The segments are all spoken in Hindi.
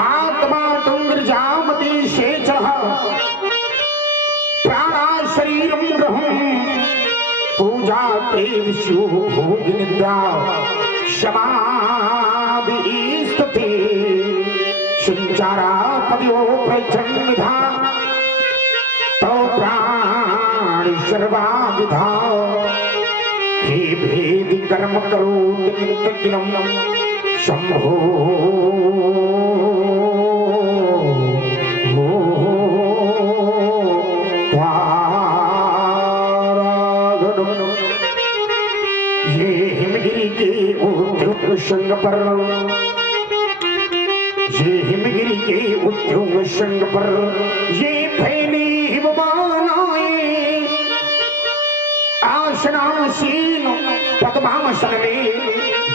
आत्मा तुंगजामती शेषः प्राणा शरीरं ग्रहं पूजा ते स्युः भोग निद्रा समाधि स्तुति संचारा पदयो प्रचंडा तो प्राण सर्वाविधा हे भेद कर्म करोत नित्यकिलम शंभो ये हिमगिरी के उद्योग शृंग पर ये हिमगिरी के उद्योग शृंग पर ये फैली हिमबानाएं आसनासीन पद्मासन में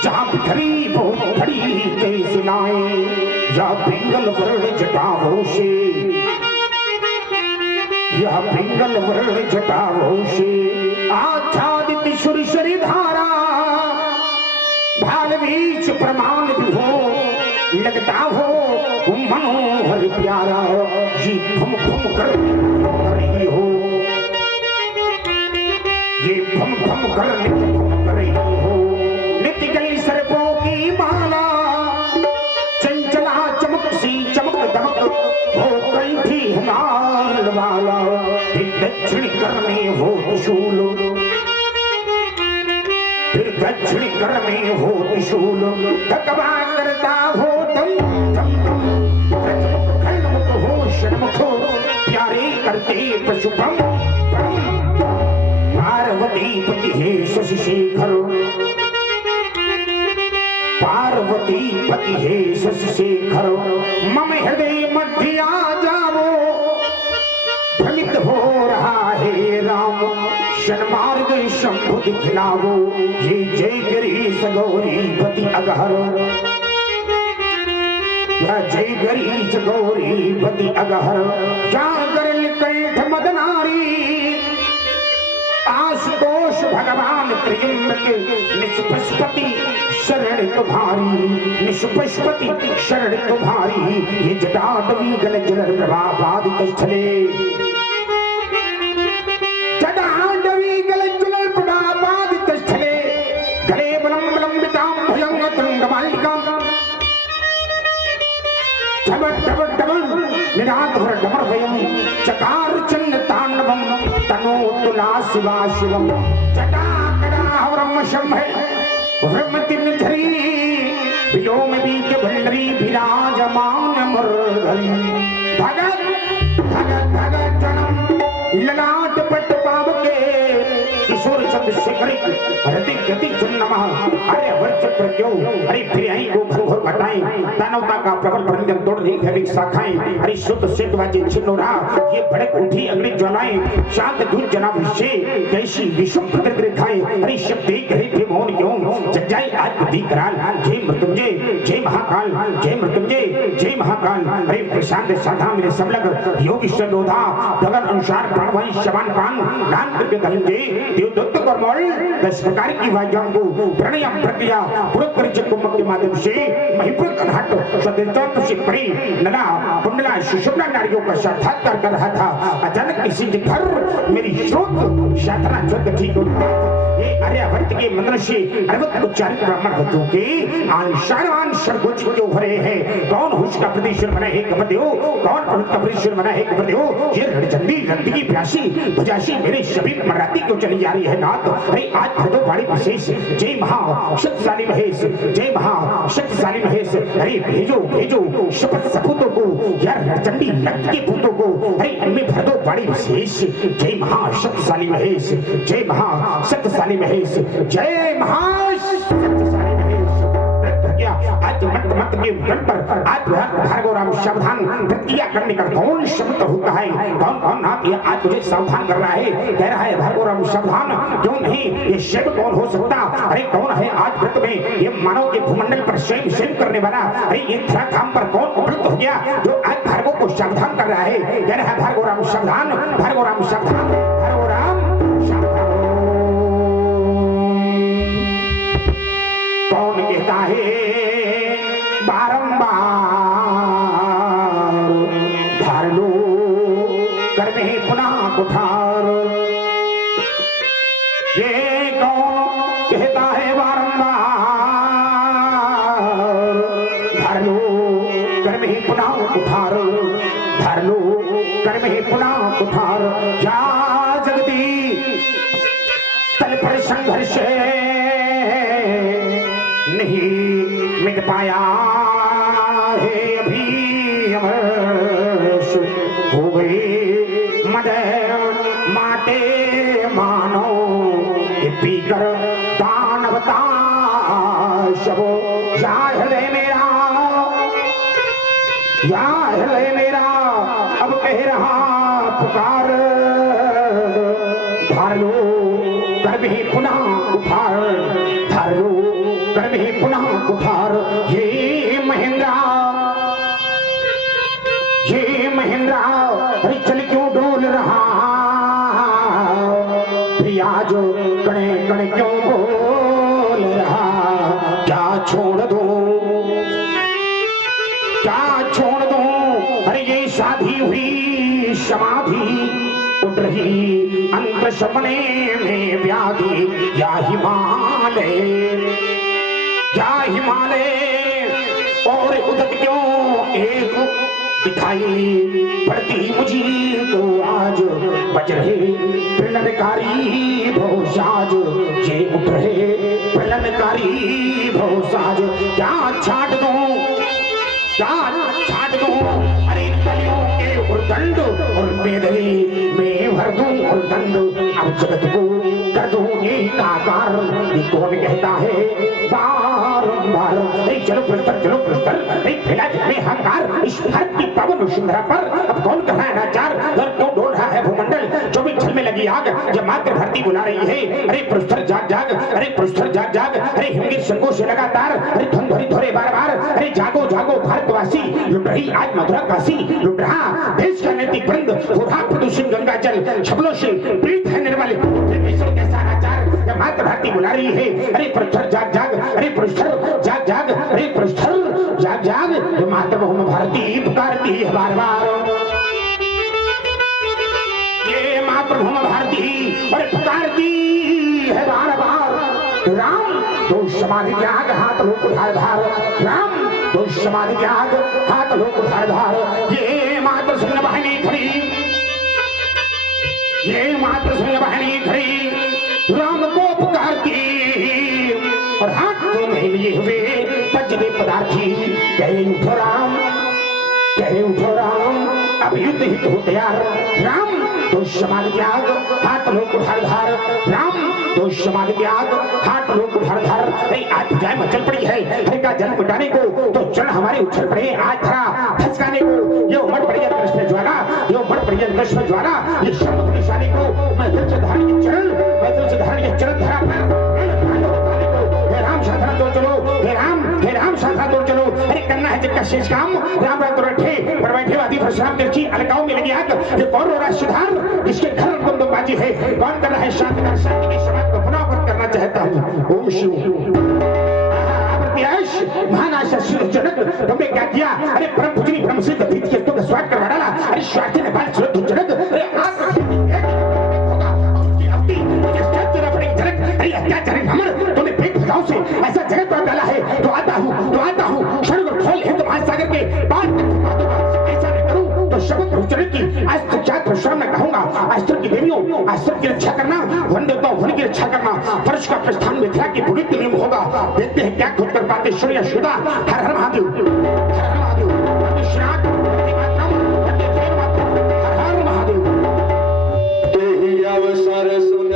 जहाँ बिखरी बहुत खड़ी तेज लाएं या पिंगल वर्ण जटाओं से या पिंगल वर्ण जटाओं से आच्छादित सुरसरी धारा भाल बीच प्रमाण विभो लगता हो मनोहर प्यारा ये भम भम कर रही हो ये भम भम कर रही हो नित्य गई सर्पों की माला चंचला चमक सी चमक दमक हो कंठी लाल वाला फिर दक्षिण करने हो त्रिशूल फिर दक्षिण करने हो त्रिशूल धकवा करता हो दम दम दम खंडमुख हो षण्मुख प्यारे करते पशुपम पार्वती पति हे शशिशेखर पार्वती पति हे शशिशेखर मम हृदय मध्य आ जाओ भ्रमित हो रहा है राम शनमार्ग शंभु दिखलावो ये जय गिरीश गौरी पति अगहर या जय गिरीश गौरी पति अगहर जागर कंठ मदनारी आशुतोष भगवान त्र्यंबक निष्पशपति शरण तुम्हारी निष्पशपति शरण तुम्हारी ये जटाटवी गल जल प्रभा बाधित स्थले जटाटवी गल जल प्रभा बाधित स्थले गले बलम लंबितां भुजंग तुंगमालिकां ठबक ठबक ठबक निराधर डमरभयं चकार चंद तांडवं तनो तुला शिवा शिवम जटाकटाहवरम शंभे व्रमति निधरी विलोम बीज भंडरी विराजमान मुरली भगत भगत भगत जनम ललाट पट पाव के किशोर चंद्रशेखर हृदय गति नमः अरे वर्च प्रज्ञो अरे फिर आई को घर घर घटाएं दानवता का प्रबल बंधन तोड़ दी है शाखाएं अरे शुद्ध सिद्ध वाजे छिन्नोरा ये भड़क उठी अग्नि ज्वालाएं शांत दूत जनाब से कैसी विषम प्रकृति खाए अरे शब्द देख रहे थे मौन क्यों जजाई आज बुद्धि कराल जय मृत्युंजय जय महाकाल जय मृत्युंजय जय महाकाल अरे प्रशांत साधा मेरे सब लग योगीश्वर लोधा गगन अनुसार प्राणवायु शवान पान दान करके धनंजय देवदत्त कर्मल 10 प्रकार की वाद्यों को प्रणयम प्रक्रिया पुरस्कृत कुंभ के माध्यम से महिपुर अनहट स्वतंत्र से परी नला कुंडला सुषुम्ना नारियों का साक्षात्कार कर रहा था अचानक किसी के घर मेरी श्रोत साधना चुत ठीक हो ये आर्यावर्त के मंत्र से अरवत उच्चारित ब्राह्मण बच्चों के आंशान सर्वोच्च क्यों भरे हैं कौन उसका प्रदेश्वर बना है कपदेव कौन उसका प्रदेश्वर बना है कपदेव ये रणचंडी रक्ति की प्यासी भुजासी मेरे सभी मराठी क्यों चली जा रही है नाथ अरे आज भदो बाड़ी विशेष जय महा शक्तिशाली महेश जय महा शक्तिशाली महेश अरे भेजो भेजो शपथ सपूतों को यार रणचंडी रक्त के पूतों को अरे इनमें भदो बाड़ी विशेष जय महा शक्तिशाली महेश जय महा शक्तिशाली महेश जय महाशक्तिशाली महेश आज मत मत के उदन पर आज भार्गव राम सावधान प्रतिज्ञा करने का कौन शब्द होता है कौन कौन नाथ ये आज मुझे सावधान कर रहा है कह रहा है भार्गव राम सावधान क्यों नहीं ये शब्द कौन हो सकता अरे कौन है आज व्रत में ये मानव के भूमंडल पर स्वयं स्वयं करने वाला अरे ये धरा काम पर कौन उपलब्ध हो गया जो आज भार्गव को सावधान कर रहा है कह रहा है भार्गव राम सावधान भार्गव राम सावधान भार्गव राम कौन कहता है बारंबार कुठार। ये कौन कहता है बारंबार, धर लो कर में ही पुनः कुठार, धर लो कर में ही पुनः कुठार। क्या जगती तल पर संघर्ष नहीं मिट पाया है अभी अमरश, हो गए मद माटे मानो ये पीकर दानवता शबो। या हृदय मेरा, या हृदय मेरा अब कह रहा पुकार, धार लो कर भी पुनः उठार, धार लो कर भी पुनः उठार। ये महेंद्रा, ये महेंद्रा अरे चल क्यों डोल रहा, आज कणे कणे क्यों बोल रहा। क्या छोड़ दूं, क्या छोड़ दूं, अरे ये शादी हुई समाधि उठ रही अंत सपने में व्याधि। या हिमालय, या हिमालय और उदक क्यों एक दिखाई पड़ती मुझे तो आज बज रहे प्रलयकारी भवसाज, ये उठ रहे प्रलयकारी भवसाज। क्या छाट दूं, क्या छाट दूं, अरे कलियों के उर्दंड और बेदरी में भर दूं उर्दंड। अब जगत को कर दूं एकाकार, ये कौन कहता है बारंबार। चलो प्रस्तर, चलो प्रस्तर, फैला जितने हकार इस भारत की पावन वसुंधरा पर। अब कौन कर रहा है नाचार, और क्यों डोल रहा है भूमंडल, जो भी छल में लगी आग। जब मात्र धरती बुला रही है, अरे प्रस्तर जाग जाग, अरे प्रस्तर जाग जाग, अरे हिमगिर शंखों से लगातार, अरे ध्वनि धोरे बार बार, अरे जागो जागो भारतवासी। लुट रही आज मथुरा काशी, लुट रहा देश का नैतिक वृंद, हो रहा प्रदूषण गंगा जल, छबलों से पीड़ित है निर्मल कैसा नाचार। जब मात्र धरती बुला रही है, अरे प्रस्तर जाग जाग, अरे प्रस्तर जाग जाग, अरे प्रस्तर जाग जाग। मातृभूमि भारती पुकारती है बार बार, ये मातृभूमि भारती और पुकारती है बार बार। राम दो समाधि त्याग हाथ लोक उधार धार, राम दो समाधि त्याग हाथ लोक उधार धार। ये मातृ सिंह बहनी खड़ी, ये मातृ सिंह बहनी खड़ी राम को पुकारती और हाथ में लिए हुए बजरे पदार्थी। कहे उठो राम, कहे उठो राम, अब युद्ध हित हो तैयार। राम दो समाधि त्याग हाथ लोक उधार धार, राम दो समाधि त्याग हाथ लोक उधार धार। आज जाए मचल पड़ी है हर का जल मिटाने को, तो चल हमारे उछल पड़े आज धरा धसकाने को। ये उमड़ पड़ी है कृष्ण ज्वाला, ये उमड़ पड़ी है कृष्ण ज्वाला। ये शब्द निशाने को मैं दिल से धारण के चरण, मैं दिल से धारण के चरण धरा पर। हे राम साधना तोड़ चलो, हे राम साधना तोड़ चलो। अरे करना है जिसका शेष काम, राम राम तो बैठे पर बैठे वादी परशुराम तिरछी अलगाव में लगी आग। ये कौन हो रहा है सुधार, इसके घर कुंदबाजी है। कौन कर रहा है शांति का, शांति की समाज को पुनः करना चाहता हूँ। ओम शिव महानाशा जनक, तुमने क्या किया? अरे परम पूजनी ब्रह्म से स्वागत करवा डाला। अरे स्वार्थी ने बाल जनक, अरे तूने पेट भगाओ से ऐसा जगत पर डाला है। तो आता हूँ क्षण को खोल हिंद महासागर के बाद ऐसा नहीं करूँ तो शब्द प्रचलित की अस्त्र चार परशुराम में कहूंगा। अस्त्र की देवियों, अस्त्र की रक्षा करना, वन देवताओं वन की रक्षा करना। फर्श का प्रस्थान मिथिला की पुनित नियम होगा। देखते हैं क्या खुद कर पाते सूर्य सुधा। हर हर महादेव, हर हर महादेव, श्राद्ध हर हर महादेव। अवसर सुन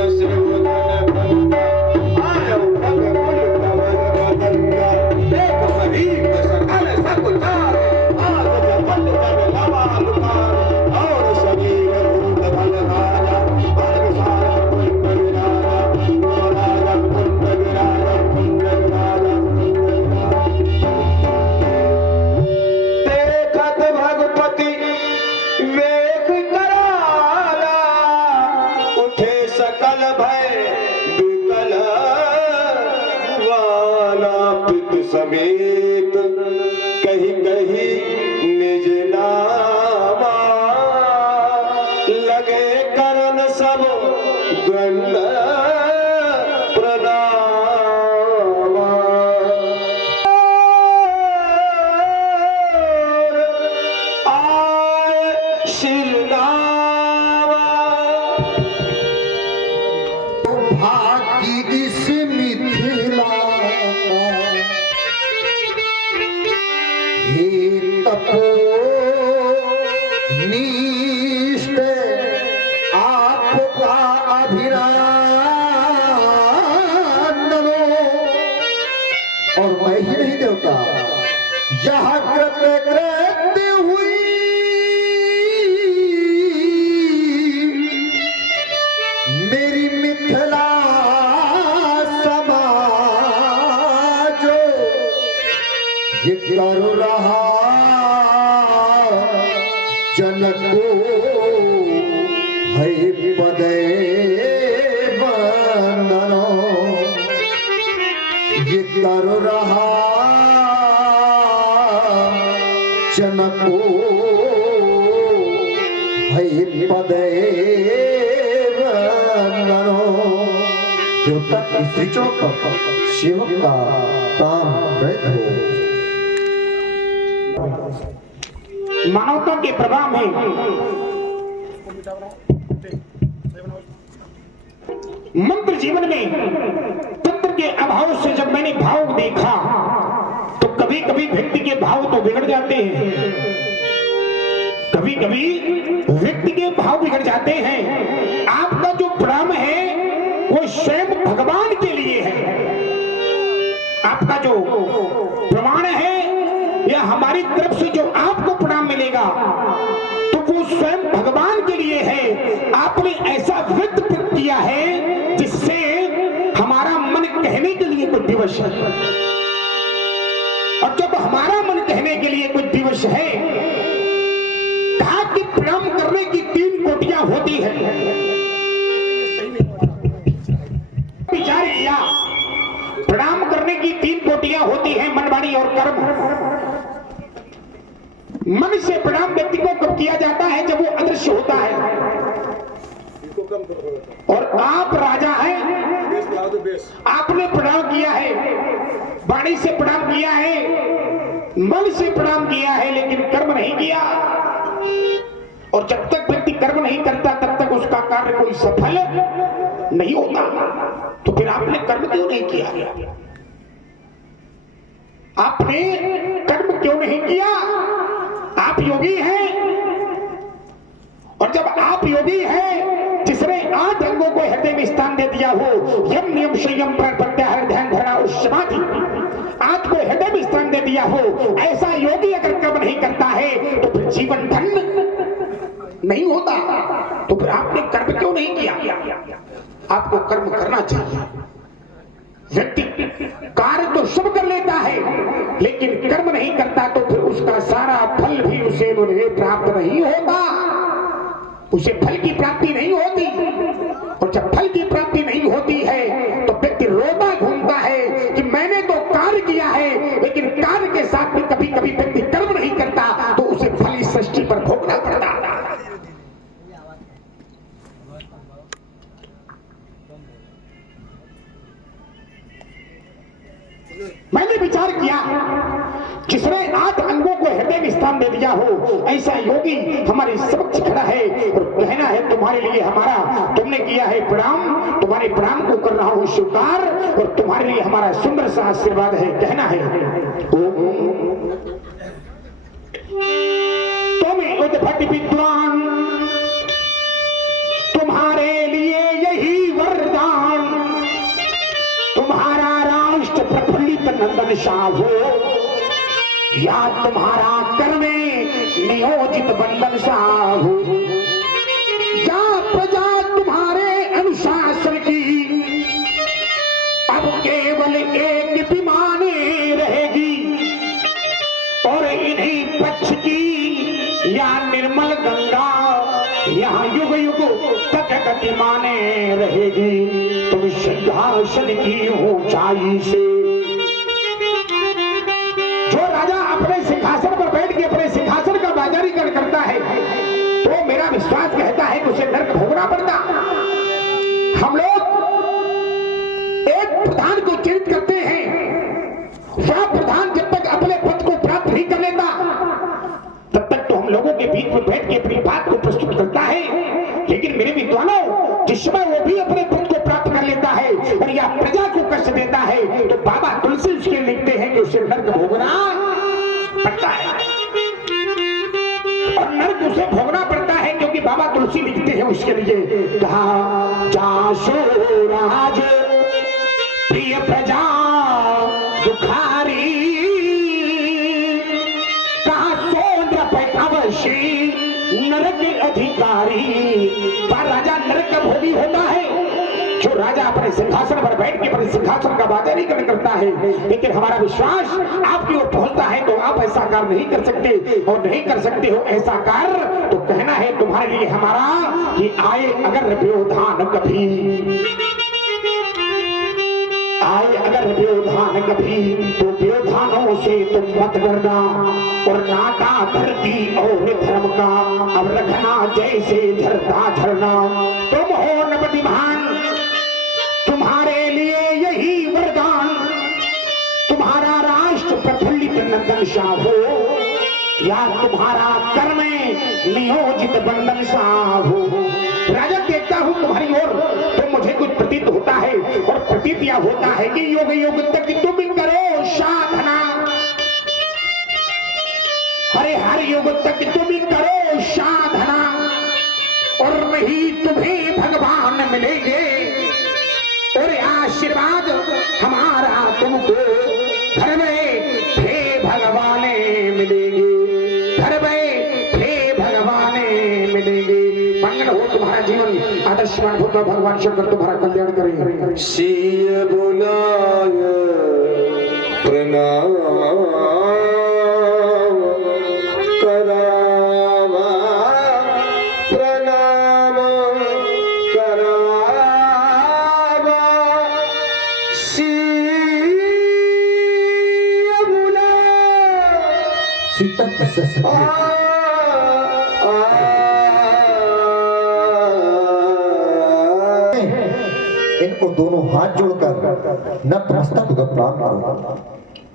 हे तपो निष्ठ आपका अभिनंदन। और मैं ही नहीं देवता, यह कृत्य कृत्य हुई मेरी मिथिला समाज, ये कर रहा जनको है पदे वंदनो। ये कर रहा जनको है पदे वंदनो। देवता की स्त्रीचों पर सेवक का काम वृद्ध हो। मानवता के प्रभाव में मंत्र जीवन में तंत्र के अभाव से जब मैंने भाव देखा तो कभी कभी व्यक्ति के भाव तो बिगड़ जाते हैं, कभी कभी व्यक्ति के भाव बिगड़ जाते हैं। आपका जो प्रणाम है वो स्वयं भगवान के लिए है। आपका जो प्रमाण है या हमारी तरफ से जो आपको प्रणाम मिलेगा तो वो स्वयं भगवान के लिए है। आपने ऐसा व्यक्त किया है जिससे हमारा मन कहने के लिए कुछ दिवस है, और जब हमारा मन कहने के लिए कुछ दिवस है, कहा कि प्रणाम करने की 3 कोटियां होती है। विचार किया, प्रणाम करने की 3 कोटियां होती हैं, मन, वाणी और कर्म। मन से प्रणाम व्यक्ति को कब किया जाता है? जब वो अदृश्य होता है। और आप राजा हैं, आपने प्रणाम किया है, वाणी से प्रणाम किया है, मन से प्रणाम किया है, लेकिन कर्म नहीं किया। और जब तक व्यक्ति कर्म नहीं करता तब तक उसका कार्य कोई सफल नहीं होता। तो फिर आपने कर्म क्यों नहीं किया? आपने कर्म क्यों नहीं किया? आप योगी हैं, और जब आप योगी हैं जिसने 8 अंगों को हृदय में स्थान दे दिया हो, यम नियम संयम प्राण प्रत्याहार ध्यान धारणा और समाधि, 8 को हृदय में स्थान दे दिया हो, ऐसा योगी अगर कर्म नहीं करता है तो फिर जीवन धन्य नहीं होता। तो फिर आपने कर्म क्यों नहीं किया? आपको कर्म करना चाहिए। व्यक्ति कार्य तो सब कर लेता है लेकिन कर्म नहीं करता तो फिर उसका सारा फल भी उसे प्राप्त नहीं होता, उसे फल की प्राप्ति नहीं होती। और जब फल की प्राप्ति नहीं होती है तो व्यक्ति रोता घूमता है कि मैंने तो कार्य किया है, लेकिन कार्य के साथ में कभी कभी व्यक्ति कर्म नहीं करता तो उसे फल इस सृष्टि पर भोगना पड़ता। मैंने विचार किया, जिसने 8 अंगों को हृदय में स्थान दे दिया हो, ऐसा योगी हमारे समक्ष खड़ा है और कहना है तुम्हारे लिए हमारा, तुमने किया है प्रणाम, तुम्हारे प्रणाम को कर रहा हूं स्वीकार, और तुम्हारे लिए हमारा सुंदर सा आशीर्वाद है। कहना है तुम उद्भट विद्वान, तुम्हारे लिए यही वरदान, तुम्हारा राष्ट्र प्रफुल्लित नंदन शाह हो, या तुम्हारा करने नियोजित बंदन शाह हो, या प्रजा तुम्हारे अनुशासन की अब केवल एक विमाने रहेगी, और इन्हीं पक्ष की या निर्मल गंगा यहाँ युग युग तक गतिमाने रहेगी। तुम सिंहासन की ऊंचाई से, जो राजा अपने सिंहासन पर बैठ के अपने सिंहासन का बाजारीकरण करता है तो मेरा विश्वास कहता है कि उसे नर्क भोगना पड़ता। हम लोग एक प्रधान को चयनित करते हैं, वह प्रधान जब तक अपने पद को प्राप्त नहीं कर लेता तब तक तो हम लोगों के बीच में बैठ के अपनी बात को प्रस्तुत करता है, लेकिन मेरे विद्वानों जिस समय वो भी अपने पद को प्राप्त कर लेता है और या प्रजा को कष्ट देता है तो बात हैं उसके लिए कहा जासो राज प्रिय प्रजा दुखारी कहा सो नृप अवश्य नरक अधिकारी। पर राजा नरक का भोगी होता है जो राजा अपने सिंहासन पर बैठ के अपने सिंहासन का बाजारीकरण करता है। लेकिन हमारा विश्वास आपकी ओर पहुंचता है तो आप ऐसा कार्य नहीं कर सकते, और नहीं कर सकते हो ऐसा कार्य तो कहना है तुम्हारे लिए हमारा कि आए अगर व्यवधान कभी, आए अगर व्यवधान कभी तो व्यवधानों से तुम मत डरना, और नाता धरती और धर्म का अब रखना जैसे झरता झरना। तुम हो नवदिमान, तुम्हारे लिए यही वरदान, तुम्हारा राष्ट्र प्रफुल्लित नंदन शाह हो, या तुम्हारा कर्म नियोजित बंधन शाह हो। राजा देखता हूं तुम्हारी ओर तो मुझे कुछ प्रतीत होता है, और प्रतीत यह होता है कि योग योग तक तुम करो साधना, हरे हर युग तक तुम करो साधना, और वही तुम्हें भगवान मिलेंगे, और आशीर्वाद हमारा तुमको घर में हे भगवाने मिलेंगे, घर में हे भगवाने मिलेंगे। मंगल हो तुम्हारा जीवन, आदर्शवान होगा भगवान शंकर तुम्हारा कल्याण करेंगे। सिय बुलाय प्रणाम करावा, प्रणाम करावा, सिय बुलाय सीता इनको दोनों हाथ जोड़कर नतमस्तक होकर प्रणाम करो।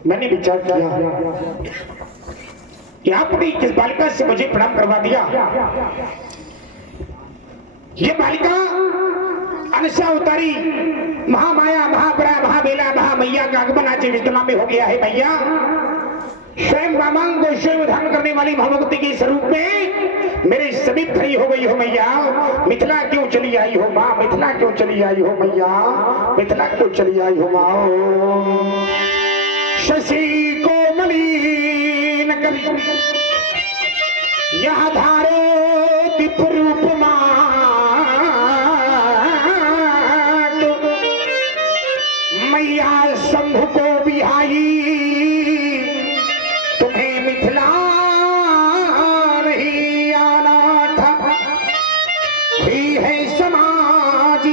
मैंने विचार किया कि आपने किस बालिका से मुझे प्रणाम करवा दिया। ये बालिका अनसा उतारी महामाया महाबड़ा महाबेला महामैया का आगमन आज विद्यमा में हो गया है। मैया स्वयं रामांग को स्वयं धारण करने वाली भगवती के स्वरूप में मेरे समीप खड़ी हो गई हो। मैया मिथिला क्यों चली आई हो माँ, मिथिला क्यों चली आई हो मैया, मिथिला क्यों चली आई हो माँ। शशि कोमली नगरी यह धारे दीप रूप मैया शंभु को बिहाई, तुम्हें मिथिला नहीं आना था। हुई है समाज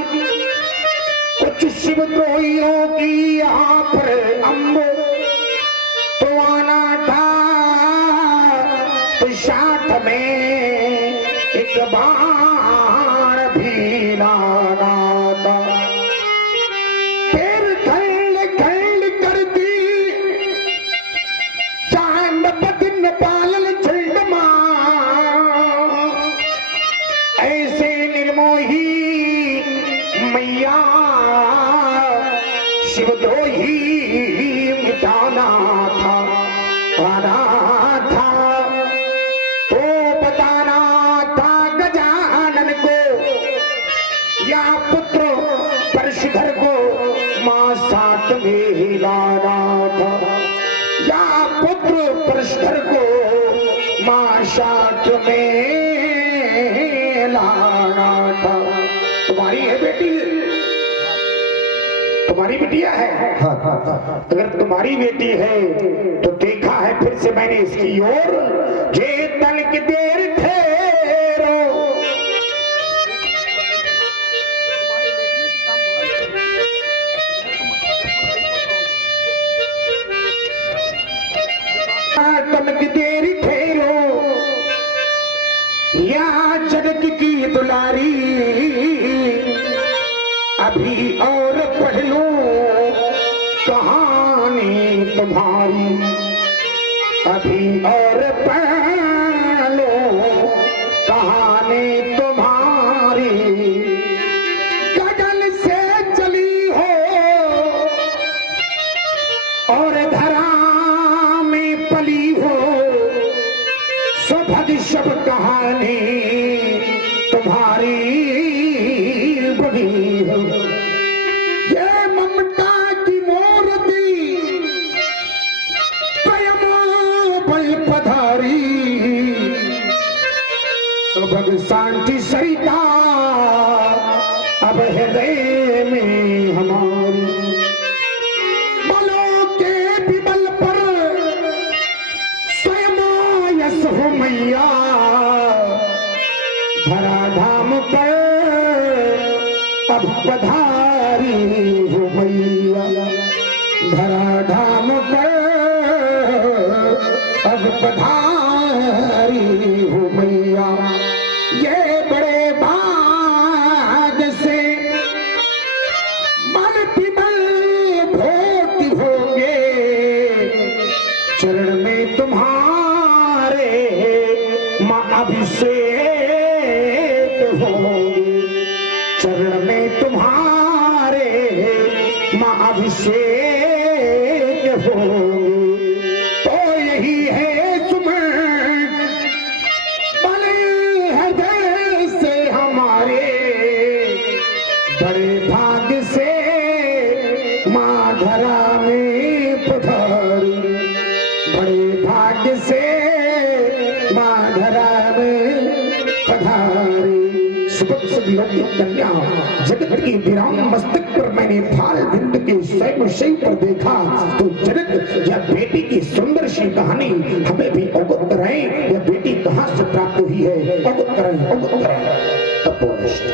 कुछ शिवद्रोहियों की यहाँ पर अम्ब, तो आना था तो साथ में एक बाण भी लाना था। फिर खल खल करती चांद बदन पालन झंडमा, ऐसे निर्मोही मैया शिवद्रोही मिटाना था, आना था तो बताना था गजानन को, या पुत्र परशुधर को मां साथ में हिलाना था, या पुत्र परशुधर को मां साथ में लाना था। तुम्हारी है बेटी, तुम्हारी बिटिया है। अगर तुम्हारी बेटी है तो देखा है फिर से मैंने इसकी ओर, जे तन की देर ठहरो। तन की देर ठहरो या जगत की दुलारी, अभी और पढ़ लो कहानी तुम्हारी, अभी और पढ़ लो कहानी तुम्हारी। गगन से चली हो और धरा में पली हो, सुभग सब कहानी तुम्हारी बड़ी है ये ममता की मूर्ति प्रेमो बल पधारी सुभग शांति सरिता अब हृदय में हमारी बलों के भी बल पर स्वयं यश हो मैया धरा धाम पर अब पधारी हो मैया धरा धाम पर अब पधारी हो मैया ये बड़े भाग से मन पिबल भोग होंगे चरण में तुम्हारे माँ अभिषेक होंगे चरण में तुम्हारे माँ अभिषेक होंगे तो यही है सुमन बड़े हृदय से हमारे बड़े भाग से माँ धरा में पधारी बड़े भाग्य से माँ धरा में पधारी कन्या जगत की विराम मस्तक पर मैंने फाल बिंद के शैव शैव पर देखा तो जगत या बेटी की सुंदर सी कहानी हमें भी अवगत कराएं यह बेटी कहाँ से प्राप्त हुई है अवगत कराएं अवगत कराएं। तपोनिष्ठ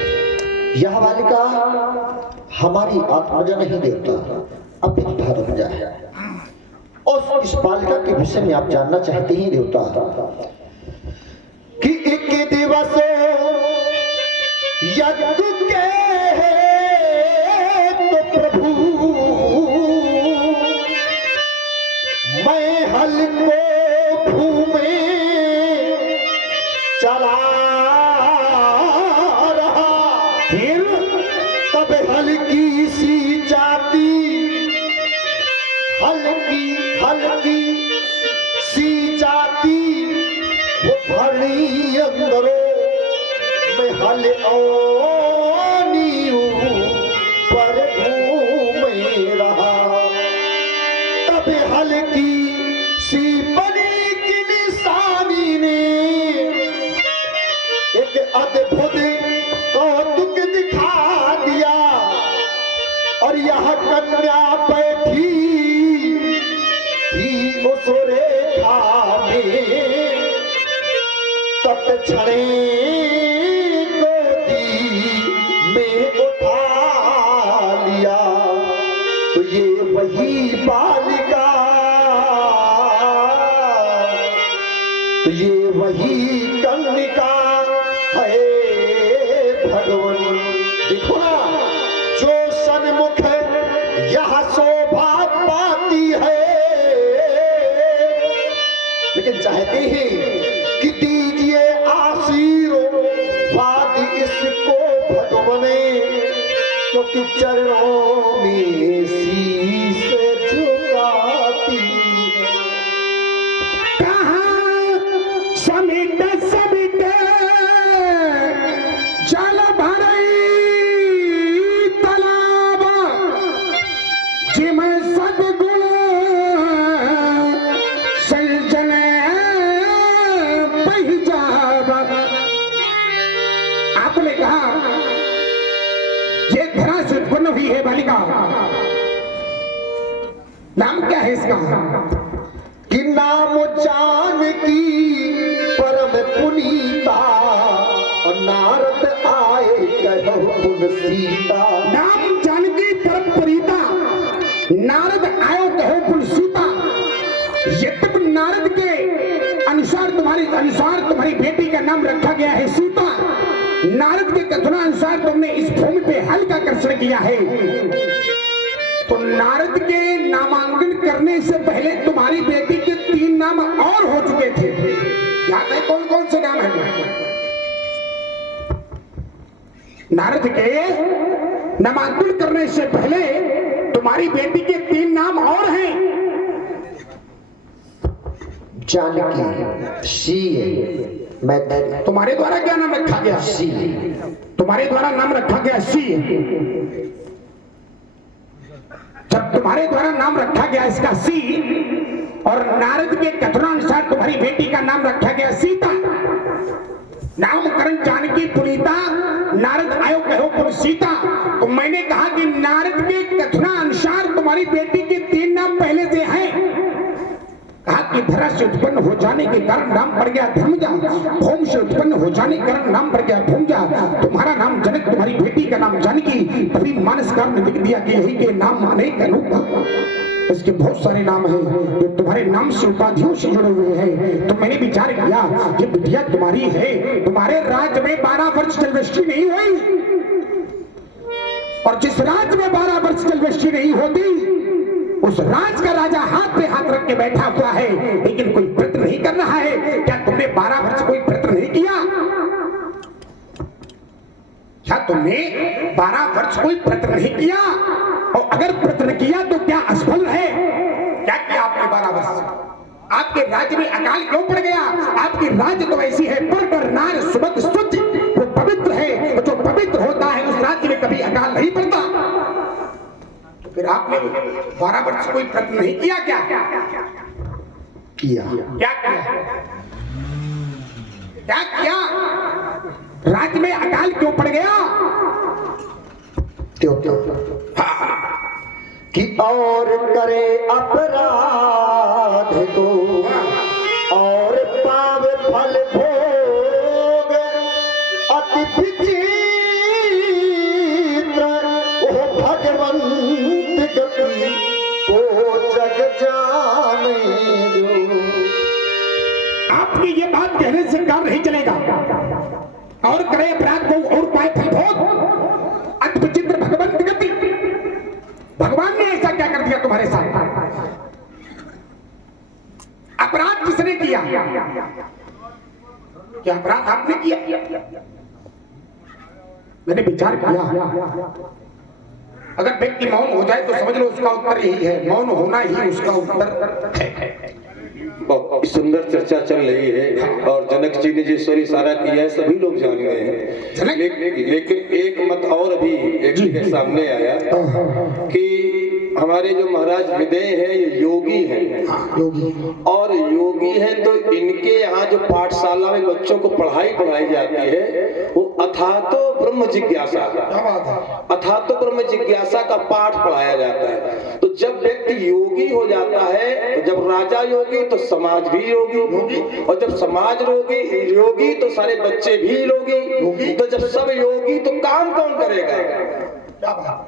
यह बालिका हमारी आत्मजा नहीं देवता अपनी धर्मजा है और इस बालिका के विषय में आप जानना चाहते हैं देवता कि एक दिवस यज्ञ के तो प्रभु मैं हल को भूमि चला रहा फिर तब हल्की सी जाती हल्की सी जाती वो भरी अंदरों में हल पर घूमे रहा तब हल्की सी बनी की निशानी ने एक अद्भुत कौतुक दिखा दिया और यह कन्या बैठी थी उस रेखा में तब छड़े वही बालिका तो ये वही कन्या है भगवान देखो ना जो सन्मुख यह शोभा पाती है लेकिन चाहते हैं कि दीजिए आशीर्वाद इसको भगवान क्योंकि चरणों में शीश झुकाती कहाँ समिट जल भरई तालाब जिम सद्गुण सृजन बह जाब आपने कहा ये धरा से उत्पन्न हुई है बालिका नाम क्या है इसका कि नाम जानकी परम पुनीता और नारद आए कहो पुन सीता नाम जानकी परम पुनीता नारद आयो कहो पुन सीता यद्यपि नारद के अनुसार तुम्हारी बेटी का नाम रखा गया है सीता नारद के कथनानुसार तुमने इस भूमि पे हल का कर्षण किया है तो नारद के नामांकन करने से पहले तुम्हारी बेटी के 3 नाम और हो चुके थे याद है कौन कौन से नाम है नारद के नामांकन करने से पहले तुम्हारी बेटी के 3 नाम और हैं जानकी, सी मैथिली। तुम्हारे द्वारा क्या नाम रखा गया? सी। तुम्हारे द्वारा नाम रखा गया सी। जब तुम्हारे द्वारा नाम रखा गया इसका सी, और नारद के कथनानुसार तुम्हारी बेटी का नाम रखा गया सीता, नामकरण जानकी पुनीता, नारद आयो कहो पुन सीता, तो मैंने कहा कि नारद के कथनानुसार तुम्हारी बेटी के 3 नाम पहले से हैं। कहा कि धरा से उत्पन्न हो जाने के कारण नाम पड़ गया धर्मजा, भौम से उत्पन्न हो जाने के कारण नाम पड़ गया भौमजा, तुम्हारा नाम जनक, तुम्हारी बेटी का नाम जानकी। तभी मानसकार ने लिख दिया कि यही के नाम अनेक अनूप। इसके बहुत सारे नाम हैं जो तुम्हारे नाम से उपाधियों से जुड़े हुए हैं। तो मैंने विचार किया कि बिटिया तुम्हारी है, तुम्हारे राज्य में 12 वर्ष जलवृष्टि नहीं हुई, और जिस राज्य में 12 वर्ष जलवृष्टि नहीं होती उस राज का राजा हाथ पे हाथ रख के बैठा हुआ है, लेकिन कोई व्रत नहीं कर रहा है। क्या तुमने 12 वर्ष कोई व्रत नहीं किया? क्या तुमने 12 वर्ष कोई व्रत नहीं किया? और अगर व्रत नहीं किया तो क्या असफल है? क्या किया आपने 12 वर्ष? आपके राज्य में अकाल क्यों पड़ गया? आपकी राज्य तो ऐसी है, पर नार सुबह शुद्ध, वो पवित्र है, जो पवित्र होता है उस राज्य में कभी अकाल नहीं पड़ता। तो फिर आपने 12 वर्ष कोई व्रत नहीं किया? क्या किया? क्या किया? क्या किया? राज्य में अकाल क्यों पड़ गया? क्यों कि और करे अपराध को और पावे फल भोग, अति विचित्र ओ भगवंत गति को जग जाने दो। आपकी ये बात कहने से काम नहीं चलेगा। और करे अपराध को और पाए फल भोग, अति विचित्र भगवंत गति। भगवान ने ऐसा क्या कर दिया तुम्हारे साथ? अपराध किसने किया? क्या अपराध आपने किया? मैंने विचार किया, अगर व्यक्ति मौन हो जाए तो समझ लो उसका उत्तर यही है, मौन होना ही उसका उत्तर है। बहुत सुंदर चर्चा चल रही है और जनक जी ने जो ईश्वर इशारा किया है सभी लोग जान गए हैं, लेकिन एक मत और अभी एक के सामने आया कि हमारे जो महाराज विदेह हैं ये योगी हैं, और योगी हैं तो इनके यहाँ जो पाठशाला में बच्चों को पढ़ाई जाती है वो अथातो ब्रह्म जिज्ञासा, अथातो ब्रह्म जिज्ञासा का पाठ पढ़ाया जाता है। तो जब व्यक्ति योगी हो जाता है, तो जब राजा योगी तो समाज भी योगी, और जब समाज योगी तो सारे बच्चे भी योगी। तो जब सब योगी तो काम कौन करेगा?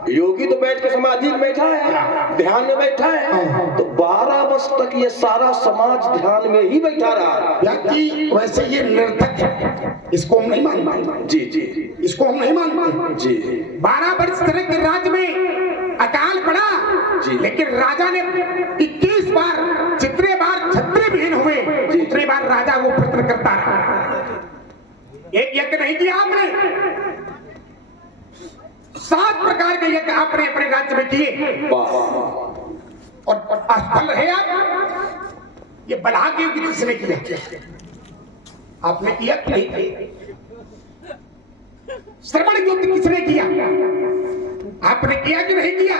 योगी तो बैठ के समाधि में बैठा है, ध्यान में बैठा है, तो 12 वर्ष तक ये सारा समाज ध्यान में ही बैठा रहा। व्यक्ति वैसे ये निरर्थक है, इसको हम नहीं मानते। जी जी, इसको हम नहीं मानते जी। 12 वर्ष तक के राज्य में अकाल पड़ा जी, लेकिन राजा ने 21 बार जितने बार छत्रे विहीन हुए उतने बार राजा वो प्रयत्न करता रहा। एक यज्ञ नहीं किया आपने, 7 प्रकार के यज्ञ आपने अपने राज्य में किए और असफल रहे आप। ये बला के युद्ध किसने किया? आपने किया कि नहीं किया? श्रवण युद्ध किसने किया? आपने किया कि नहीं किया?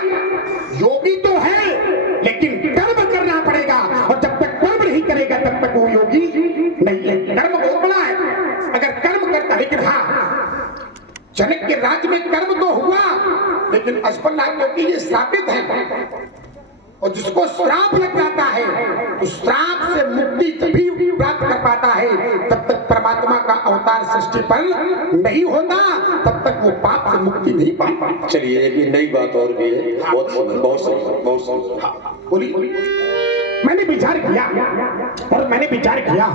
योगी तो है लेकिन कर्म करना पड़ेगा, और जब तक कर्म नहीं करेगा तब तक वो योगी नहीं है। कर्म बहुत बड़ा है, अगर कर्म करता, लेकिन हाँ जनक के राज्य में कर्म तो हुआ लेकिन असफल रहा, क्योंकि ये श्रापित है, और जिसको श्राप लग जाता है तो श्राप से मुक्ति तभी प्राप्त कर पाता है, तब तक परमात्मा का अवतार सृष्टि पर नहीं होता, तब तक वो पाप से मुक्ति नहीं पाता। चलिए एक नई बात और भी है, बहुत सुंदर, बहुत सुंदर, बहुत सुंदर। बोली। मैंने विचार किया और मैंने विचार किया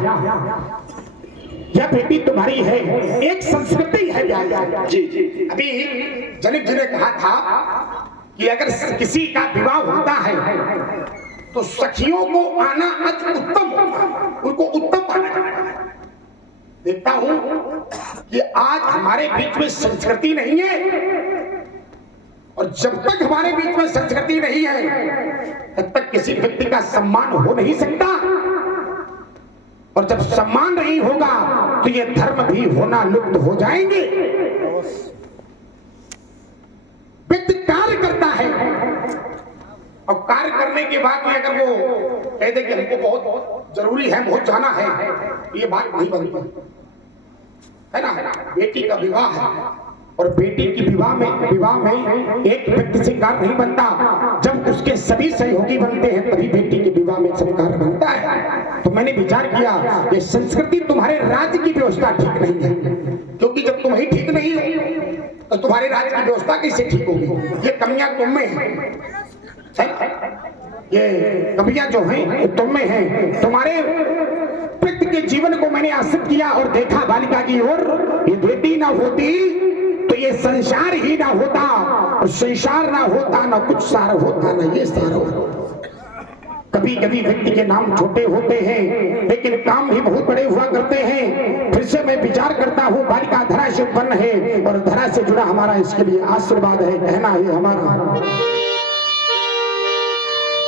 यह बेटी तुम्हारी है, एक संस्कृति है। जी जी, अभी जनक जी ने कहा था कि अगर किसी का विवाह होता है तो सखियों को आना अति उत्तम होता है, उनको उत्तम माना जाता है। देखता हूं कि आज हमारे बीच में संस्कृति नहीं है, और जब तक हमारे बीच में संस्कृति नहीं है तब तक किसी व्यक्ति का सम्मान हो नहीं सकता। और जब सम्मान नहीं होगा तो ये धर्म भी होना लुप्त हो जाएंगे। व्यक्ति कार्य करता है और कार्य करने के बाद में अगर वो कह दे कि हमको बहुत जरूरी है, बहुत जाना है, ये बात नहीं बनती है ना। बेटी का विवाह है और बेटी की विवाह में एक व्यक्ति से कार्य नहीं बनता, जब उसके सभी सहयोगी बनते हैं तभी बेटी के विवाह में सब कार्य बनता है। तो मैंने विचार किया कि संस्कृति तुम्हारे राज्य की व्यवस्था ठीक नहीं है, क्योंकि जब तुम ही ठीक नहीं हो तो तुम्हारे राज्य की व्यवस्था कैसे ठीक होगी। ये कमियां तुम में है, ये कमियां जो हैं तुम में है। तुम्हारे व्यक्ति के जीवन को मैंने आश्रित किया और देखा बालिका की ओर, ये बेटी ना होती तो ये संसार ही ना होता, और संसार ना होता ना कुछ सार होता, ना ये सार होता। कभी कभी व्यक्ति के नाम छोटे होते हैं लेकिन काम भी बहुत बड़े हुआ करते हैं। फिर से मैं विचार करता हूँ, बालिका धरा से उत्पन्न है और धरा से जुड़ा हमारा इसके लिए आशीर्वाद है, कहना है हमारा।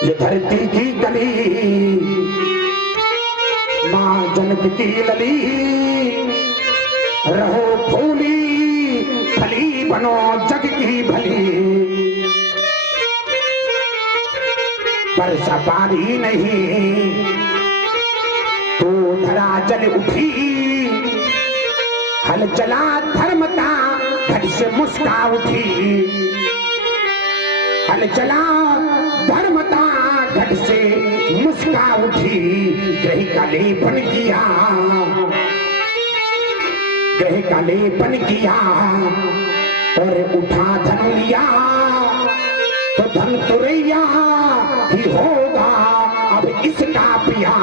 ये धरती की कली माँ जनक की लली, रहो फूली फली बनो जग की भली। बरसा पानी नहीं तो धरा जल उठी, हल चला धर्मता घट से मुस्का उठी। हल चला धर्मता घट से मुस्का उठी, ग्रह का लेपन किया, ग्रह का लेपन किया और उठा धन लिया, तो धन तुरैया ही होगा अब इसका पिया।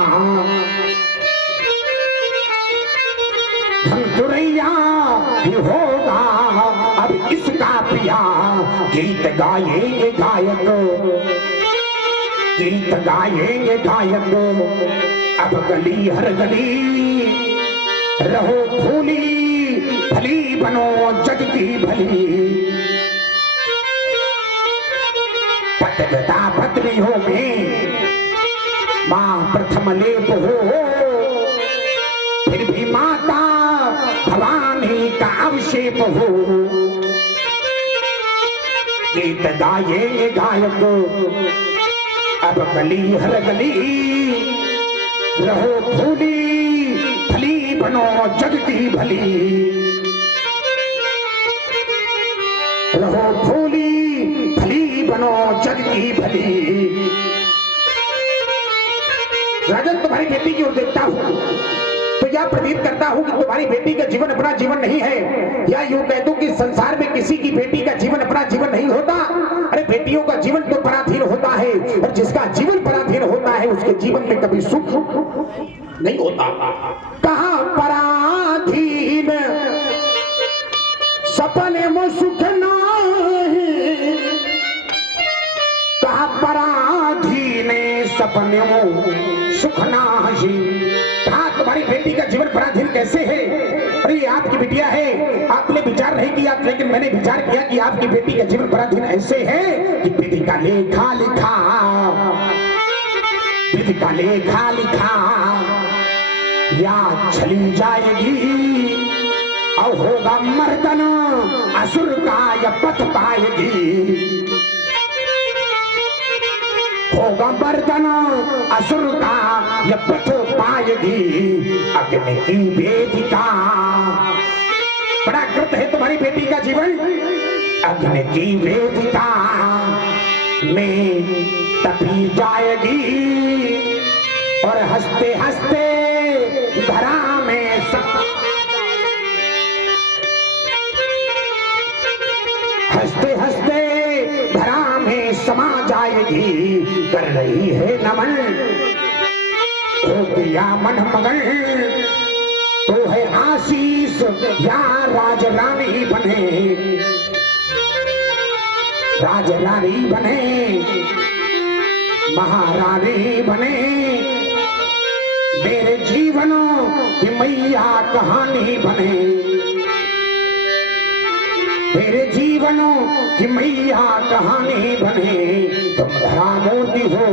धन तुरैया ही होगा अब इसका पिया। गीत गाएंगे गायक, गीत गाएंगे गायक, अब गली हर गली, रहो फूली फली बनो जग की भली। पतिव्रता पत्नियों में मां प्रथम लेप हो, फिर भी माता भवानी का अभिषेक हो। गीत गाएंगे गायक, अब गली हर गली, रहो फूली फली बनो जग की भली। रहो फूली फली बनो जग की भली। राजन, तुम्हारी बेटी की ओर देखता हूं तो यह प्रतीत करता हूं कि तुम्हारी बेटी का जीवन अपना जीवन नहीं है, या यूं कह दूं कि संसार में किसी की बेटी का जीवन अपना जीवन नहीं होता। अरे बेटियों का जीवन तो पराधीन होता है, और जिसका जीवन पराधीन होता है उसके जीवन में कभी सुख नहीं होता। कहां पराधीन सपने में सुख नहीं, कहां पराधीन सपने में सुख नहीं। हाँ, तुम्हारी बेटी का जीवन पराधीन कैसे है? अरे ये आपकी बिटिया है, आपने विचार नहीं किया, लेकिन मैंने विचार किया कि आपकी बेटी का जीवन पराधीन ऐसे है कि विधि का लेखा लिखा, विधि का लेखा लिखा या चली जाएगी, और होगा मर्दन असुर का या पथ पाएगी। होगा मर्दन असुर का या पथ पाएगी। अग्नि की वेदिका, बड़ा कृत है तुम्हारी बेटी का जीवन। अग्नि की वेदिका में तपी जाएगी, और हंसते हंसते धरा में हंसते हंसते धरा में समा जाएगी। कर रही है नमन, हो गया मन मगन, तो है आशीष या राजरानी बने, राजरानी बने, महारानी बने। मेरे जीवनों की मैया कहानी बने, मेरे जीवनों की मैया कहानी बने। तुम धरा मूर्ति हो,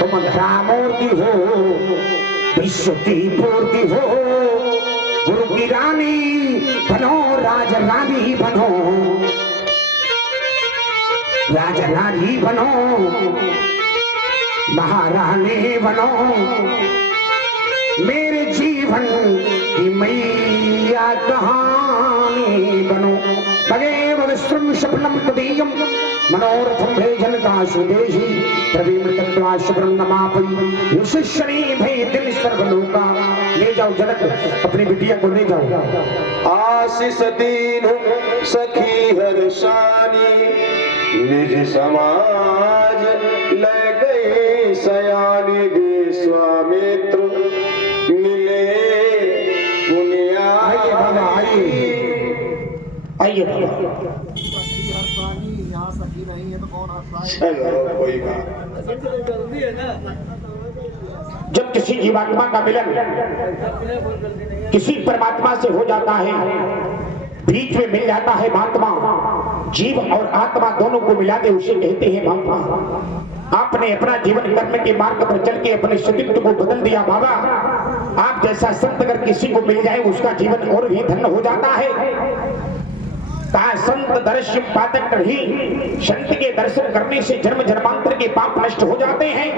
तुम धरा मूर्ति हो, विश्व की पूर्ति हो, गुरु की रानी बनो, राज रानी बनो, राज रानी बनो, महारानी बनो, मेरे जीवन की मैया कहानी बनो। भगेवद श्रम शपलम तदीयम मनोरथम भेजनता सुदेशी प्रवीमृतत्वा शुभ्रम नमापि युशिष्यणी भय दिल सर्वलोका। ले जाओ जनक, अपनी बिटिया को ले जाओ। आशीष दीन सखी हर्षानी, निज समाज ले गई सयानी। विश्वामित्र मिले पुनिया। आइए बाबा, आइए बाबा। चलो कोई बात। जब किसी जीवात्मा का मिलन किसी परमात्मा से हो जाता है, बीच में मिल जाता है महात्मा, जीव और आत्मा दोनों को मिला दे उसे कहते हैं महात्मा। आपने अपना जीवन कर्म के मार्ग पर चल के अपने सतीत्व को बदल दिया बाबा। आप जैसा संत अगर किसी को मिल जाए उसका जीवन और भी धन्य हो जाता है। कहा संत दर्शन पातक ही, संत के दर्शन करने से जन्म जन्मांतर के पाप नष्ट हो जाते हैं।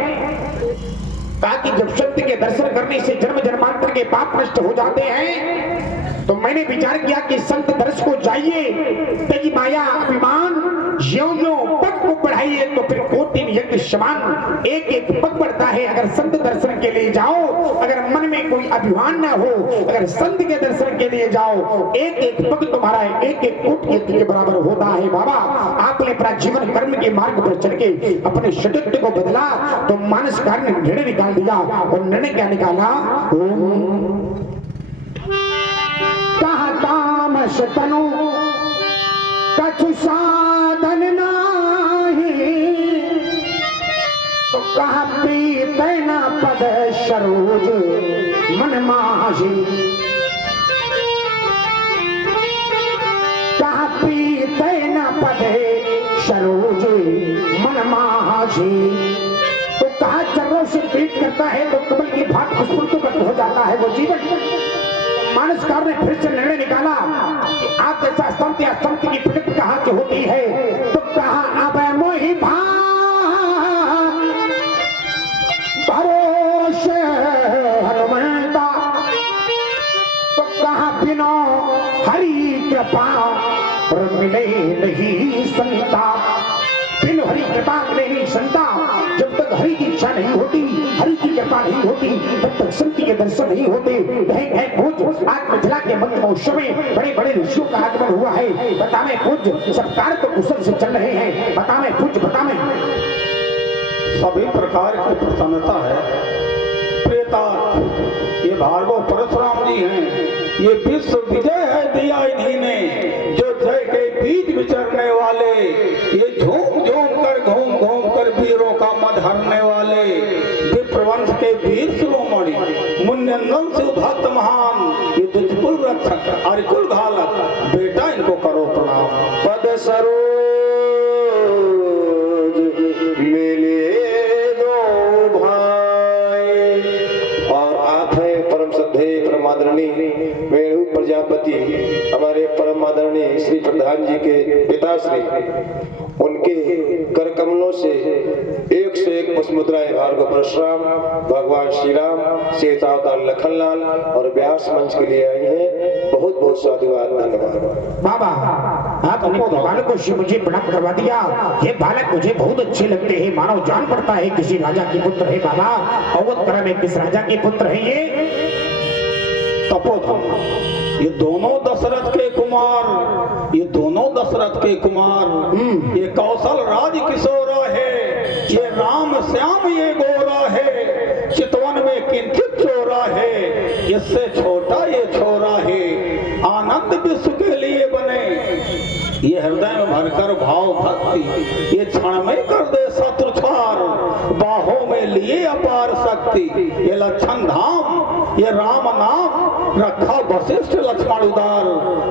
कहा कि जब संत के दर्शन करने से जन्म जन्मांतर के पाप नष्ट हो जाते हैं, तो मैंने विचार किया कि संत दर्श को जाइए, तेरी माया अभिमान ज्यों-ज्यों पग को बढ़ाइए तो फिर कोटि यज्ञ समान एक एक पग बढ़ता है। अगर संत दर्शन के लिए जाओ, अगर मन में कोई अभिमान न हो, अगर संत के दर्शन के लिए जाओ, एक एक पग तुम्हारा एक एक कोटि यज्ञ के बराबर होता है बाबा। आपने अपना जीवन कर्म के मार्ग पर चल के अपने सतीत्व को बदला तो मानस कार्य ने निर्णय निकाल दिया। और निर्णय क्या निकाला? कहा तामस तनु कछु साधन नाही, तो कहा पीते न पद सरोज मन माही। कहा पीते न पद सरोज मन माही, तो कहा चरणों से पीट करता है तो कमल की भात पुष्पुष्ट हो जाता है वो जीवन। मानसकार ने फिर से निर्णय निकाला कि आप जैसा संत या संत की प्रकृति कहाँ से होती है, तो कहा अब मोहि भरोसे हनुमंता, तो कहा बिनो हरि कृपा और मिले नहीं संता। बिन हरि कृपा मिले नहीं संता। जब तक हरि की इच्छा नहीं होती, हरि की कृपा नहीं होती, तब तक संत के दर्शन नहीं होते। आज मिथिला के मंत्र महोत्सव में बड़े बड़े ऋषियों का आगमन हुआ है। बतावे पूज्य, सब कार्य तो कुशल से चल रहे हैं। बतावे पूज्य, बतावे सभी प्रकार की प्रसन्नता है। प्रेता ये भार्गव परशुराम जी हैं, ये विश्व विजय है दिया इन्हीं ने। जो जय के बीच विचरने वाले, ये झूम झूम कर घूम घूम कर वीरों का मद हरने वाले, विप्रवंश के वीर शिरोमणि मुन्यनंदन से भक्त महान, ये दुष्कुल रक्षक अरिकुल घालक, बेटा इनको करो प्रणाम। पद सरोज मिले दो भाई। और आप हैं परम श्रद्धेय परम आदरणीय वेणु प्रजापति, हमारे परम आदरणीय श्री प्रधान जी के पिताश्री। उनके कर कमलों से 101 पुष्पमुद्राएं भार्गव परशुराम, भगवान श्री राम, सीतावतार लखनलाल और व्यास मंच के लिए आई हैं। बहुत बहुत साधुवाद, धन्यवाद। बाबा आपने बालक को शिव मुझे प्रणाम करवा दिया। ये बालक मुझे बहुत अच्छे लगते हैं, मानो जान पड़ता है किसी राजा के पुत्र है। बाबा अवध करा में किस राजा के पुत्र है ये? तपोधन। ये दोनों दशरथ के कुमार, ये दोनों दशरथ के कुमार। ये कौशल राज किशोरा है, ये राम श्याम ये गोरा है, चितवन में किंचित चोरा है, इससे छोटा ये छोरा है, आनंद विश्व के लिए बने। ये हृदय में भरकर भाव भक्ति, ये क्षण में कर दे शत्रु छार, बाहों में लिए अपार शक्ति। ये लक्षण धाम, ये राम नाम रखा वशिष्ठ लक्ष्मण उदार।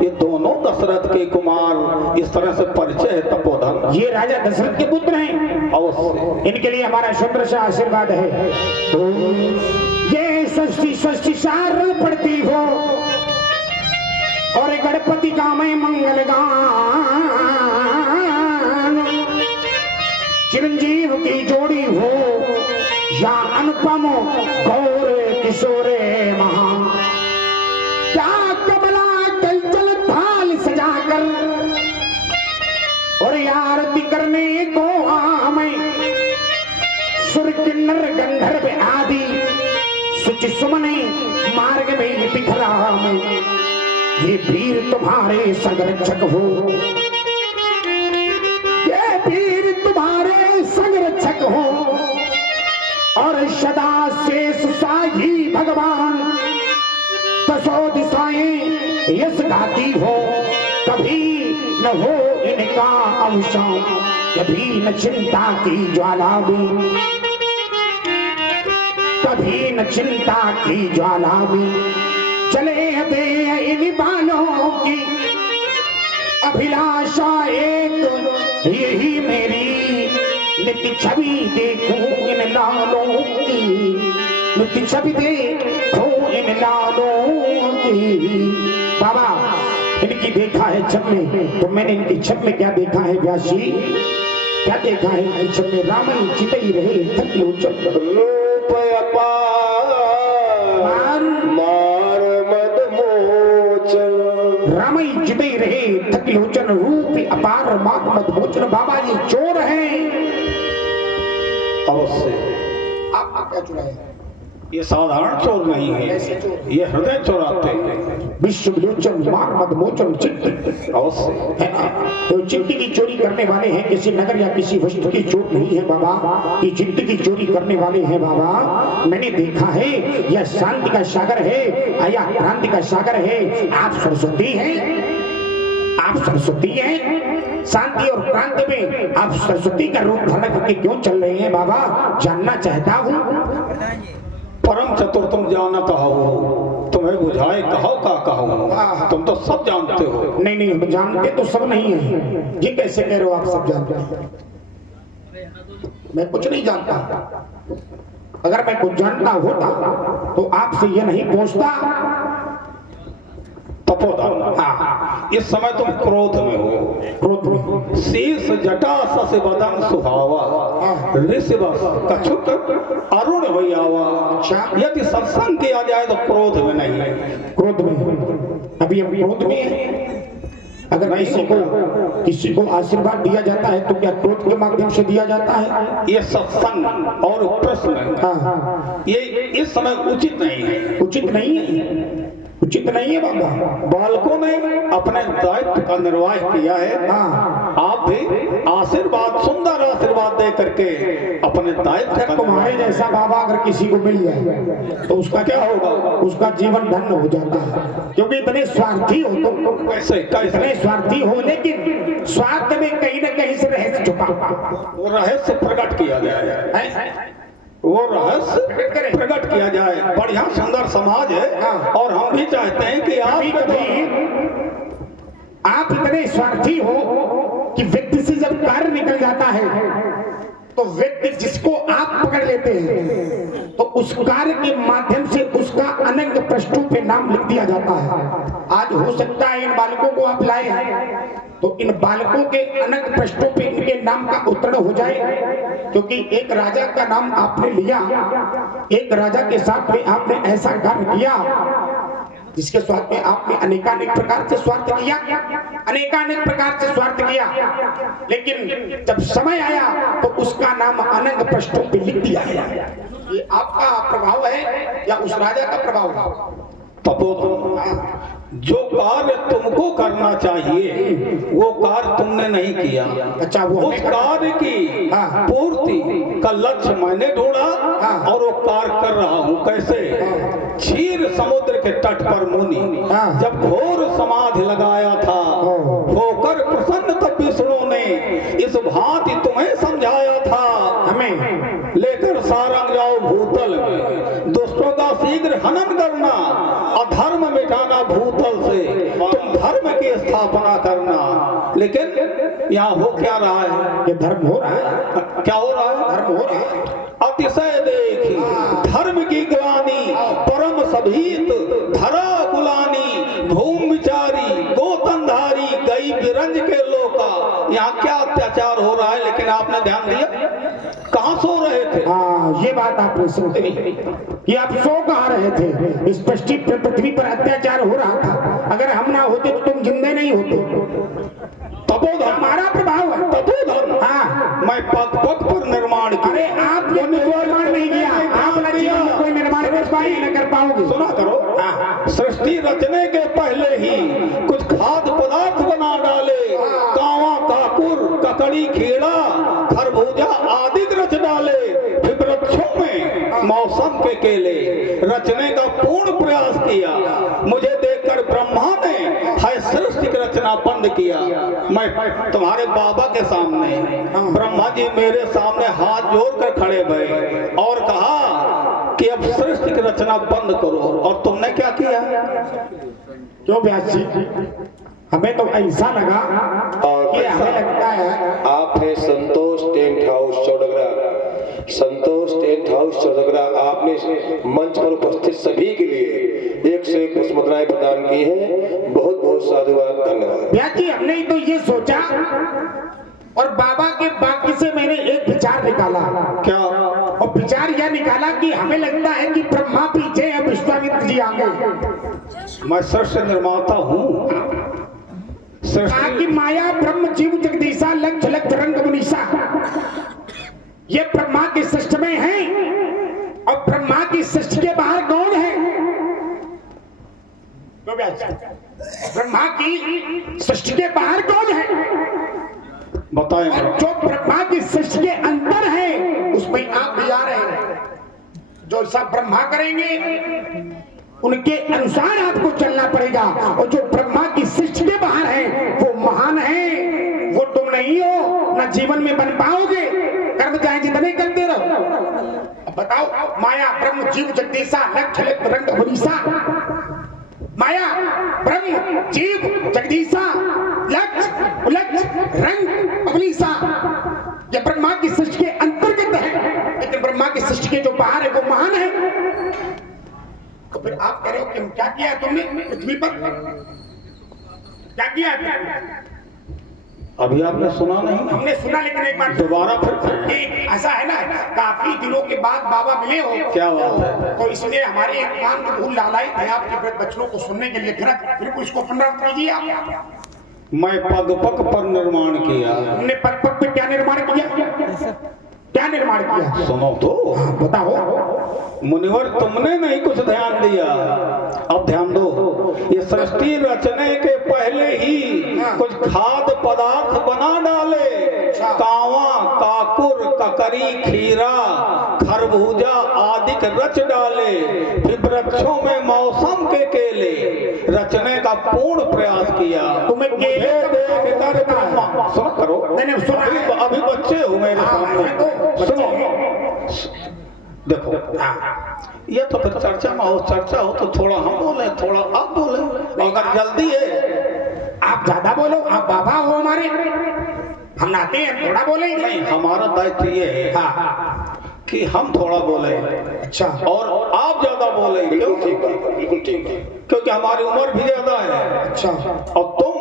ये दोनों दशरथ के कुमार, इस तरह से परिचय है तपोधन। ये राजा दशरथ के पुत्र हैं। अवश्य इनके लिए हमारा शुक्र से आशीर्वाद है। ये स्वस्ति स्वस्ति सार पड़ती हो और गणपति का मैं मंगल गान, चिरंजीव की जोड़ी हो या अनुपम गौर किशोरे महान, क्या कमला चंचल थाल सजाकर और आरती करने को हमें सुर किन्नर गंधर्व आदि सुच सुमने मार्ग में बिखरा में, ये वीर तुम्हारे संरक्षक हो, ये वीर तुम्हारे संरक्षक हो और सदा शेष शाही भगवान दसों दिशाएं यश गाती हो, कभी न हो इनका अवसान, कभी न चिंता की ज्वाला में, कभी न चिंता की ज्वाला में चले दे इन बालों की अभिलाषा एक यही मेरी, नित्य छवि देखूं इन लालों की, नित्य छवि देखूं इन लालों की। बाबा इनकी देखा है छब में, तो मैंने इनकी छब में क्या देखा है व्यासी, क्या देखा है इनकी छब में, रामई चितई रहे थक लोचन रूप अपार मार मद मोचन, रामई चितई रहे थक लोचन रूप अपार मार मद मोचन। बाबा ये चोर है। अवश्य आप क्या चुराए? ये साधारण चोर नहीं है, ये हृदय चोराते हैं। विश्व विलोचन मार मद मोचन चित्त अवश्य है ना, तो चित्त की चोरी करने वाले हैं, किसी नगर या किसी वस्तु की चोर नहीं है बाबा, ये चित्त की चोरी करने वाले हैं बाबा। मैंने देखा है यह शांति का सागर है या क्रांति का सागर है। आप सरस्वती हैं, आप सरस्वती हैं, शांति और क्रांति में आप सरस्वती का रूप धारण करके क्यों चल रहे हैं बाबा, जानना चाहता हूँ। परम चतुर तुम जानत हो, तुम्हें बुझाए कहो का कहो, तुम तो सब जानते हो। नहीं नहीं, हम जानते तो सब नहीं है। ये कैसे कह रहे हो आप सब जानते हैं? मैं कुछ नहीं जानता। अगर मैं कुछ जानता होता तो आपसे ये नहीं पूछता। तपोधन, हाँ, इस समय तुम क्रोध में हो। क्रोध में शीर्ष जटा सस बदन सुहावा, ऋषभ कछुत अरुण भैयावा। यदि सत्संग किया जाए तो क्रोध में नहीं है। क्रोध में अभी हम क्रोध में हैं। अगर किसी को आशीर्वाद दिया जाता है तो क्या क्रोध के माध्यम से दिया जाता है? ये सत्संग और प्रश्न, हाँ, ये इस समय उचित नहीं है। उचित नहीं है, उचित नहीं है बाबा। बालकों ने अपने दायित्व का निर्वाह किया है। हाँ, आप भी आशीर्वाद, सुंदर आशीर्वाद दे करके अपने दायित्व का तुम्हारे जैसा बाबा अगर किसी को मिल जाए तो उसका क्या होगा? उसका जीवन धन्य हो जाता है, क्योंकि इतने स्वार्थी हो तुम। कैसे इतने स्वार्थी हो, लेकिन स्वार्थ में कहीं न कहीं से रहस्य छुपा। वो रहस्य प्रकट किया जाए, वो रहस्य प्रकट किया जाए। बढ़िया सुंदर समाज है और हम भी चाहते हैं कि आप इतने स्वार्थी हो कि व्यक्ति से जब कार्य निकल जाता है तो व्यक्ति जिसको आप पकड़ लेते हैं तो उस कार्य के माध्यम से उसका अनंग पृष्ठों पे नाम लिख दिया जाता है। आज हो सकता है इन बालकों को आप लाए हैं तो इन बालकों के अनंग पृष्ठों पे इनके नाम का उत्तरण हो जाए, क्योंकि एक राजा का नाम आपने लिया, एक राजा के साथ में आपने ऐसा कार्य किया जिसके स्वार्थ में आपने अनेकानेक प्रकार से स्वार्थ किया, अनेकानेक प्रकार से स्वार्थ किया, लेकिन जब समय आया तो उसका नाम अनंग पृष्ठों पे लिख दिया गया। ये आपका प्रभाव है या उस राजा का प्रभाव है? तपोधन, जो कार्य तुमको करना चाहिए वो कार्य तुमने नहीं किया। अच्छा, वो उस कार्य की पूर्ति का लक्ष्य मैंने ढूंढा और वो कार्य कर रहा हूँ। कैसे? क्षीर समुद्र के तट पर मुनि जब घोर समाधि लगाया था, होकर प्रसन्न तब विष्णु ने इस भांति तुम्हें समझाया था, हमें लेकर सारंग जाओ भूतल में, दुष्टों का शीघ्र हनन करना, अधर्म मिटाना भूतल से, तुम धर्म की स्थापना करना। लेकिन यहाँ हो क्या रहा है? ये धर्म हो रहा है, क्या हो रहा है? धर्म हो रहा है। अतिशय देखी धर्म की ग्लानि, परम सभीत धरा गुलानी, भूमि विचारी गोतनधारी गई बिरंज के लोका। यहाँ क्या अत्याचार हो रहा है? लेकिन आपने ध्यान दिया, कहाँ सो रहे थे? हाँ, ये बात आपने सुनी। ये आप सो कहाँ रहे थे? इस पृथ्वी पर अत्याचार हो रहा था। अगर हम ना होते तो तुम जिंदे नहीं होते। तपोधर्म हमारा प्रभाव है। तपोधर्म। हाँ, मैं पग पग पर निर्माण किया। अरे आप ये निर्माण नहीं किया, आप अपना जीवन में कोई निर्माण कर पाए न कर पाओगे। सुना करो, सृष्टि रचने के पहले ही कुछ खाद्य पदार्थ बना डाले, कावा काकुर ककड़ी खेड़ा खरबूजा आदि रच डाले, फिर वृक्षों में मौसम के केले रचने का पूर्ण प्रयास किया। मुझे देखकर ब्रह्मा ने है सृष्टि की रचना बंद किया। मैं तुम्हारे बाबा के सामने, ब्रह्मा जी मेरे सामने हाथ जोड़कर खड़े भये और कहा कि अब सृष्टि की रचना बंद करो। और तुमने क्या किया? क्यों व्यास जी? हमें तो ऐसा लगा कि हमें लगता है आप है संतोष टेंट हाउस चौड़गरा। संतोष टेंट हाउस चौड़गरा, आपने मंच पर उपस्थित सभी के लिए 1 से 1 पुष्पमुद्राएं प्रदान की हैं। बहुत बहुत साधुवाद, धन्यवाद। व्यास जी, हमने तो ये सोचा और बाबा के वाक्य से मैंने एक विचार निकाला। क्या? और विचार यह निकाला कि हमें लगता है कि ब्रह्मा पीछे है, विश्वामित्र जी आगे। मैं सृष्टि निर्माता हूँ। कहा कि माया ब्रह्म जीव जगदीशा लक्ष लक्ष रंग मुनीसा, ये ब्रह्मा की सृष्टि में है। और ब्रह्मा की सृष्टि के बाहर कौन है? ब्रह्मा की सृष्टि के बाहर कौन है? बताएं। और जो ब्रह्मा की सृष्टि के अंदर है उसमें आप भी आ रहे हैं। जो सब ब्रह्मा करेंगे उनके अनुसार आपको चलना पड़ेगा। और जो ब्रह्मा की सृष्टि के बाहर है वो महान है, वो तुम नहीं हो, ना जीवन में बन पाओगे। कर्म चाहे जितने करते रहो। अब बताओ, माया ब्रह्म जीव जगदीशा लक्ष लक्ष रंग मुनीसा। माया ब्रह्म जीव जगदीशा लक्ष लक्ष रंग अवनीसा, ये ब्रह्मा की सृष्टि के अंतर्गत है। लेकिन ब्रह्मा की सृष्टि के जो बाहर है वो महान है। तो फिर आप कह रहे हो कि क्या किया तुमने पृथ्वी पर? क्या किया? अभी आपने सुना नहीं? हमने सुना, लेकिन एक बार दोबारा फिर ऐसा है ना, काफी दिनों के बाद बाबा मिले हो। क्या बात है? तो इसलिए हमारे एक कान को भूल डालाई है आपके वृद्ध बच्चों को सुनने के लिए। फिर इसको पुनरावृत्ति कीजिए आप। मैं पग पग पर निर्माण किया। हमने पग पग पे क्या निर्माण किया? क्या निर्माण किया? सुनो तो, बताओ। मुनिवर तुमने नहीं कुछ ध्यान दिया, अब ध्यान दो। ये सृष्टि रचने के पहले ही कुछ खाद्य पदार्थ बना डाले, कावा काकुर ककरी खीरा खरबूजा आदि रच डाले, फिर वृक्षों में मौसम के केले रचने का पूर्ण प्रयास किया। तुम्हें केले सुन करो, अभी बच्चे हो मेरे सामने। सुनो, देखो, ये तो फिर चर्चा में हो, चर्चा हो तो थोड़ा हम बोले थोड़ा आप बोले। अगर जल्दी है आप ज्यादा बोलो, आप बाबा हो हमारे, हम नाते हैं, थोड़ा बोलेंगे। नहीं, हमारा दायित्व ये है कि हम थोड़ा बोले, अच्छा, और आप ज्यादा बोले। बिल्कुल ठीक है, बिल्कुल ठीक है। क्योंकि हमारी उम्र भी ज्यादा है। अच्छा, और तुम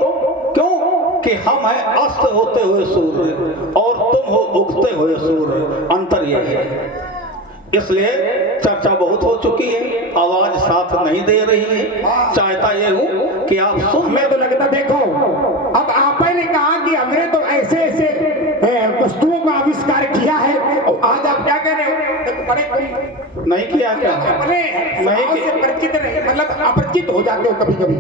क्यों कि हम हैं अस्त होते हुए सूर्य और तुम हो उगते हुए सूर्य, अंतर ये है। इसलिए चर्चा बहुत हो चुकी है, आवाज साथ नहीं दे रही है। चाहता ये हूँ कि आप सुन। हमें तो लगता, देखो अब आपने कहा कि हमने तो ऐसे ऐसे वस्तुओं का आविष्कार किया है, और आज आप क्या कह रहे हो? तो बड़े नहीं किया क्या? अपने स्वभाव से परिचित नहीं, मतलब अपरिचित हो जाते हो कभी कभी।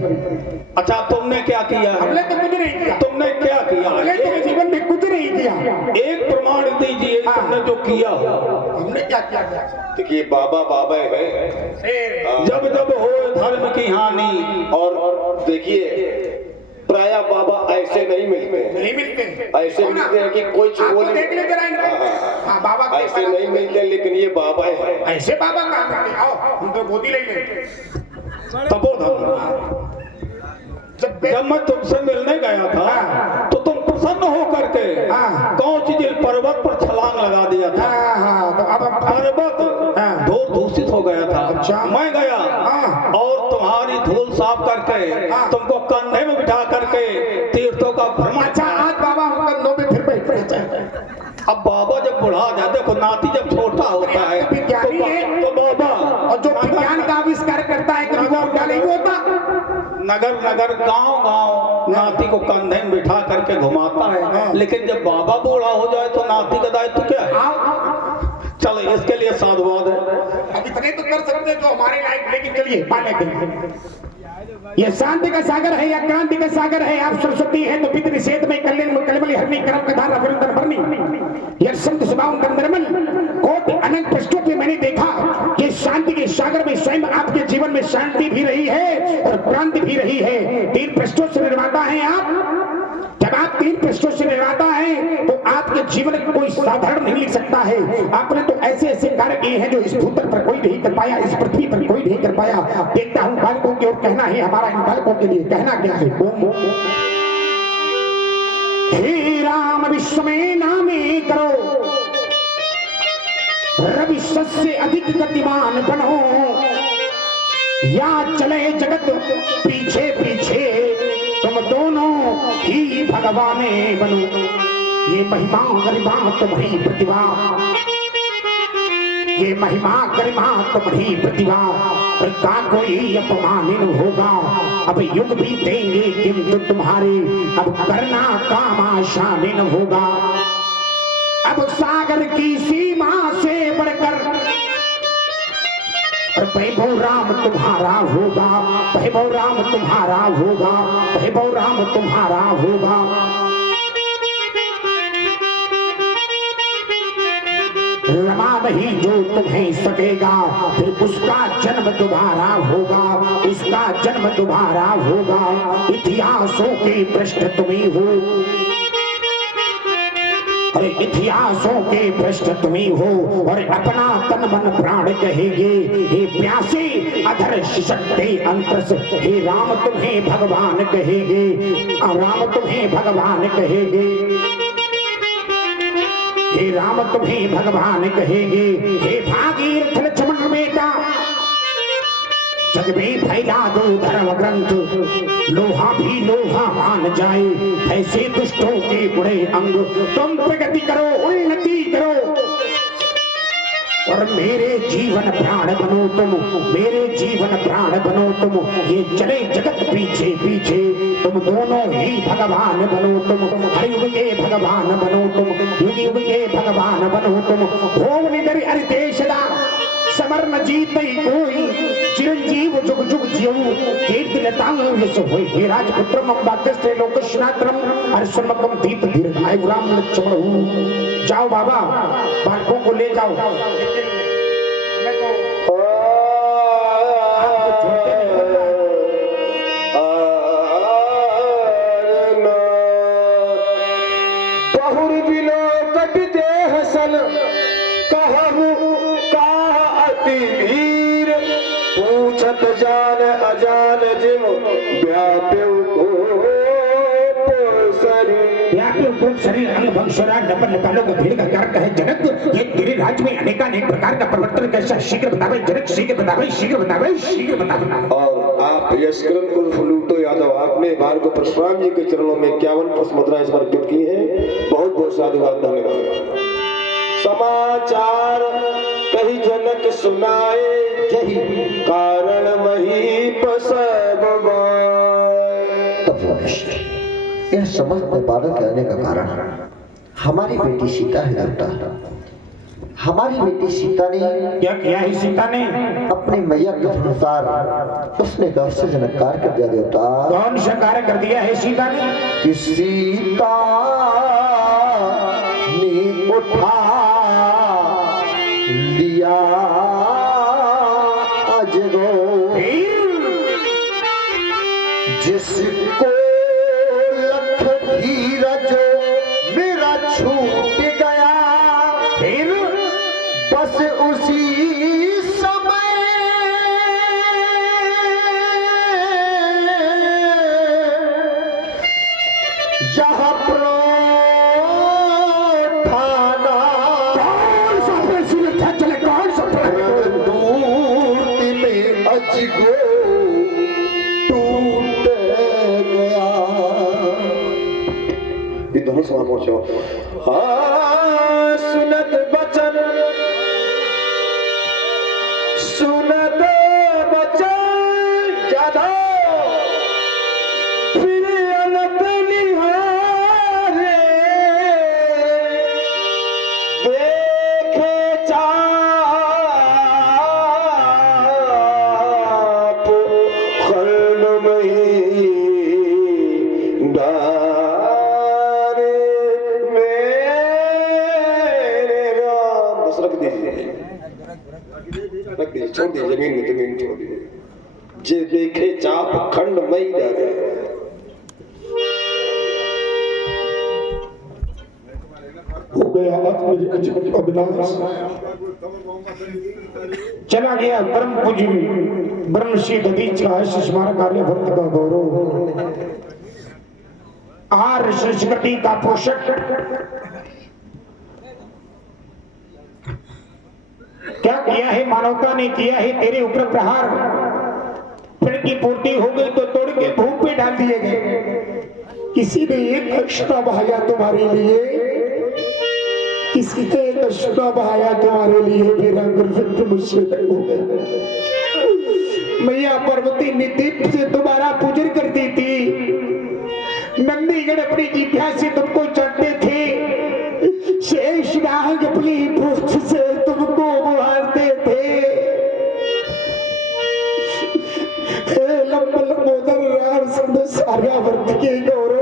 अच्छा, तुमने क्या किया है? हमने तो कुछ नहीं किया। तुमने क्या किया? हमने तो जीवन में कुछ नहीं किया। एक प्रमाण दीजिए तुमने जो किया हो। हमने क्या किया? देखिए, बाबा बाबा है। जब जब हो धर्म की हानि, और देखिए, प्राय माया बाबा ऐसे नहीं मिलते हैं। नहीं मिलते ऐसे मिलते हैं कि कोई आपको देख ले जरा इनको। हाँ, बाबा को ऐसे नहीं मिलते, लेकिन ये बाबा है। ऐसे बाबा कहाँ मिलते? आओ हम तो गोदी ले लेंगे। तपोधन, जब मैं तुमसे मिलने गया था तो तुम प्रसन्न हो करके कौचिजिल पर्वत पर छलांग लगा दिया था। तो अब हम पर्वत धूल दूषित हो गया था। अच्छा। मैं गया और तुम्हारी धूल साफ करके तुमको कंधे में बिठा करके तीर्थों का भ्रमण। अच्छा, आज बाबा हम कंधों पे फिर बैठ रहे थे। अब बाबा जब बुढ़ा जाते, देखो नाती जब छोटा होता है विज्ञानी है तो बाबा, और जो विज्ञान का आविष्कार करता है कभी वो उल्टा नहीं होता। नगर नगर गांव गांव नाती को कंधे में बिठा करके घुमाता है। लेकिन जब बाबा बूढ़ा हो जाए तो नाती का दायित्व क्या है? चलो इसके लिए साधुवाद है। अब इतने तो कर सकते हैं जो हमारे लायक, लेकिन चलिए पाले के ये शांति का सागर है या क्रांति का सागर है? आप सरस्वती है तो पितृ निषेध में कल्याण में कलमली हरनी करम का धारा फिरंदर भरनी यह संत सुभाव नरमल कोट अनंत पृष्ठों पे मैंने देखा कि शांति के सागर में स्वयं आपके जीवन में शांति भी रही है और क्रांति भी रही है। 3 पृष्ठों से निर्माता है आप। जब आप 3 पृष्ठों से निर्माता है तो आपके जीवन में कोई साधारण नहीं लिख सकता है। आपने तो ऐसे ऐसे कार्य किए हैं जो इस भूतल पर कोई नहीं कर पाया, इस पृथ्वी पर कोई नहीं कर पाया। देखता हूं बालकों की ओर कहना है हमारा इन बालकों के लिए कहना क्या है? हे राम विश्व में नामे करो, रवि से अधिक गतिमान बनो, या चले जगत पीछे पीछे तुम दोनों ही भगवान बनो। ये महिमा गरिमा तुम्हारी प्रतिभा, ये महिमा गरिमा तुम्हारी प्रतिभा, का कोई अपमानित होगा। अब युग भी देंगे किंतु तुम्हारे अब करना काम आसान होगा। अब सागर की सीमा से बढ़कर वैभव राम तुम्हारा होगा, वैभव राम तुम्हारा होगा, वैभव राम तुम्हारा होगा। रमा नहीं जो तुम्हें सकेगा फिर उसका जन्म दोबारा होगा, उसका जन्म दोबारा होगा। इतिहासों के पृष्ठ तुम्ही हो, अरे इतिहासों के पृष्ठ तुम्ही हो और अपना तन मन प्राण कहेंगे। हे प्यासे अधर शिशक्ते अंतरस, हे राम तुम्हें भगवान कहेंगे, राम तुम्हें भगवान कहेंगे, हे राम तुम्हें भगवान कहेंगे। हे भागीरथ लक्ष्मण बेटा जग में फैला दो धर्म ग्रंथ, लोहा भी लोहा मान जाए, ऐसे दुष्टों के बुरे अंग। तुम प्रगति करो, उन्नति करो और मेरे जीवन प्राण बनो तुम, मेरे जीवन प्राण बनो तुम। ये चले जगत पीछे पीछे तुम दोनों ही भगवान बनो तुम, हर युग के भगवान बनो तुम, युग युग के भगवान बनो तुम। भोग निधर अरि देशदा समर न जीते कोई, चिरंजीव जुग जुग जियो कीर्ति लतांग यश होय। हे राजपुत्र मम्बाकस्ते लोकश्नात्रम अर्शमकम दीप दीर्घायु राम लक्ष्मण। जाओ बाबा बालकों को ले जाओ। बहुर बिलो कट देह सन कहु वीर, पूछत जान अजान जिम व्याप्यो शरीर अंग भंगशरा डबल नेपालों का भीड़ का कारक है जनक। ये तेरे राज्य में अनेकानेक प्रकार का परिवर्तन कैसा शीघ्र बतावे जनक, शीघ्र बतावे, शीघ्र बतावे, शीघ्र बतावे। और आप यशकरण उर्फ लूटो यादव, आपने बाल को परशुराम जी के चरणों में 51 पुष्प मुद्राएं समर्पित की है। बहुत बहुत साधुवाद, धन्यवाद। समाचार कही जनक सुनाए, कारण महीप सब यह समझ में बालक आने का कारण हमारी बेटी सीता है देवता। हमारी बेटी सीता ने क्या किया है? सीता ने अपनी मैया के अनुसार उसने आश्चर्यजनक कार्य कर दिया देवता। कौन सा कार्य कर दिया है सीता ने? कि सीता ने उठा लिया अजगो, जिसको धीरज मेरा छूट गया, फिर बस उसी समय यहाँ प्रोठाना कौन सा प्रश्न था? चले कौन सा प्रश्न? मूर्ति में अजगो टूट गया। ये दोनों समा पहुंचो। सुनत बचन, सुनत बचन ज्यादा, फिर अनत निहारे, देखे चाप खंडमयी डारे मेरे राम। बस रख दीजिए, रख दीजिए, छोड़ दीजिए जमीन में, जमीन छोड़ दीजिए। जे देखे चाप खंडमयी डारे। हो गया अविनाश, चला गया परम पूज्य ब्रह्मश्री दधीच का स्मारक आर्यभट्ट का गौरव, आर्य संस्कृति का पोषक। क्या किया है मानवता ने? किया है तेरे ऊपर प्रहार, पेड़ की पूर्ति हो गई तो तोड़ के भूमि पे डाल दिए गए। किसी ने एक अक्षरा बहाया तुम्हारे लिए, किसी ने एक अक्षरा बहाया तुम्हारे लिए, मेरा गुरुविंद मुझसे तक हो गया। मैया पार्वती निदीप से तुम्हारा पूजन करती थी, नंदीगढ़ अपनी जिभ्या से तुमको चढ़ते थे, शेष नाग अपनी पूंछ से तुमको बुहारते थे। हे लंबोदर रार आर्यावर्त के गौरव,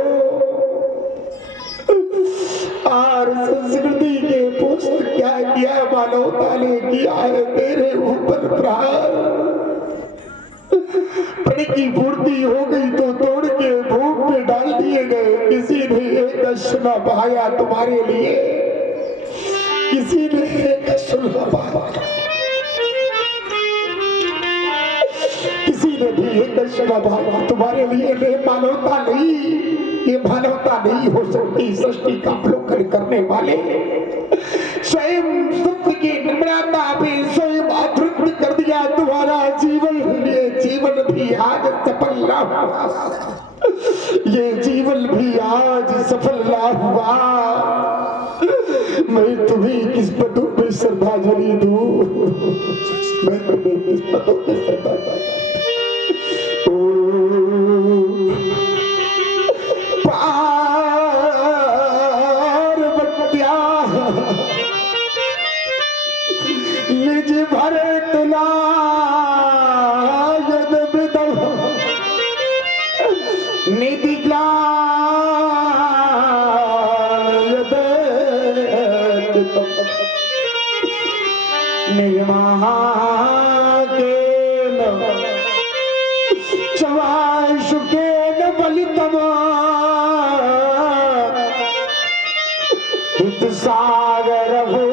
और संस्कृति के पोषण क्या किया मानवता ने? किया है तेरे ऊपर प्रहार। पेड़ की पूर्ति हो गई तो तोड़ के भूमि पे डाल दिए गए। किसी ने एक अश्ना बहाया तुम्हारे लिए, किसी ने एक अश्ना बहाया, किसी ने भी एक अश्ना बहाया तुम्हारे लिए। ये मानवता नहीं, ये मानवता नहीं हो सकती। सृष्टि का अवलोकन करने वाले स्वयं सत्य की निम्रता भी स्वयं अतृप्त कर दिया तुम्हारा जीवन। ये जीवन भी आज सफल ना हुआ, ये जीवन भी आज सफल ना हुआ। मैं तुम्हें किस पदों पे श्रद्धांजलि दूं? मैं तुम्हें किस पदों पे श्रद्धांजलि? निज भरे तुला यद विदव निधि यद निर्मा के चवाशु के न बलितमा हित सागर हो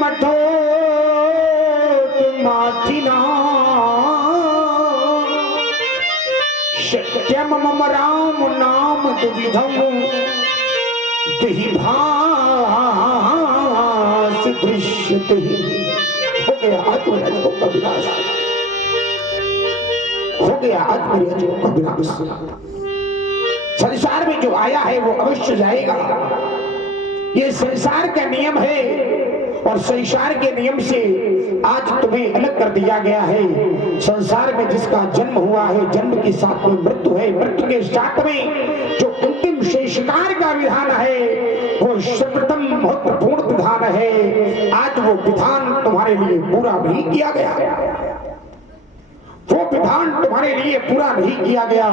मठो माथिना सत्यम मम राम नाम दुविधम दिभास दृश्यते। हो गया आज मेरे अजगों का विनाश, हो गया आज मेरे अजगों का विनाश। संसार में जो आया है वो अवश्य जाएगा, ये संसार का नियम है। और संसार के नियम से आज तुम्हें अलग कर दिया गया है। संसार में जिसका जन्म हुआ है, जन्म के साथ में मृत्यु है, मृत्यु के साथ में जो अंतिम संस्कार का विधान है वो सर्वप्रथम महत्वपूर्ण विधान है। आज वो विधान तुम्हारे लिए पूरा नहीं किया गया, वो विधान तुम्हारे लिए पूरा नहीं किया गया,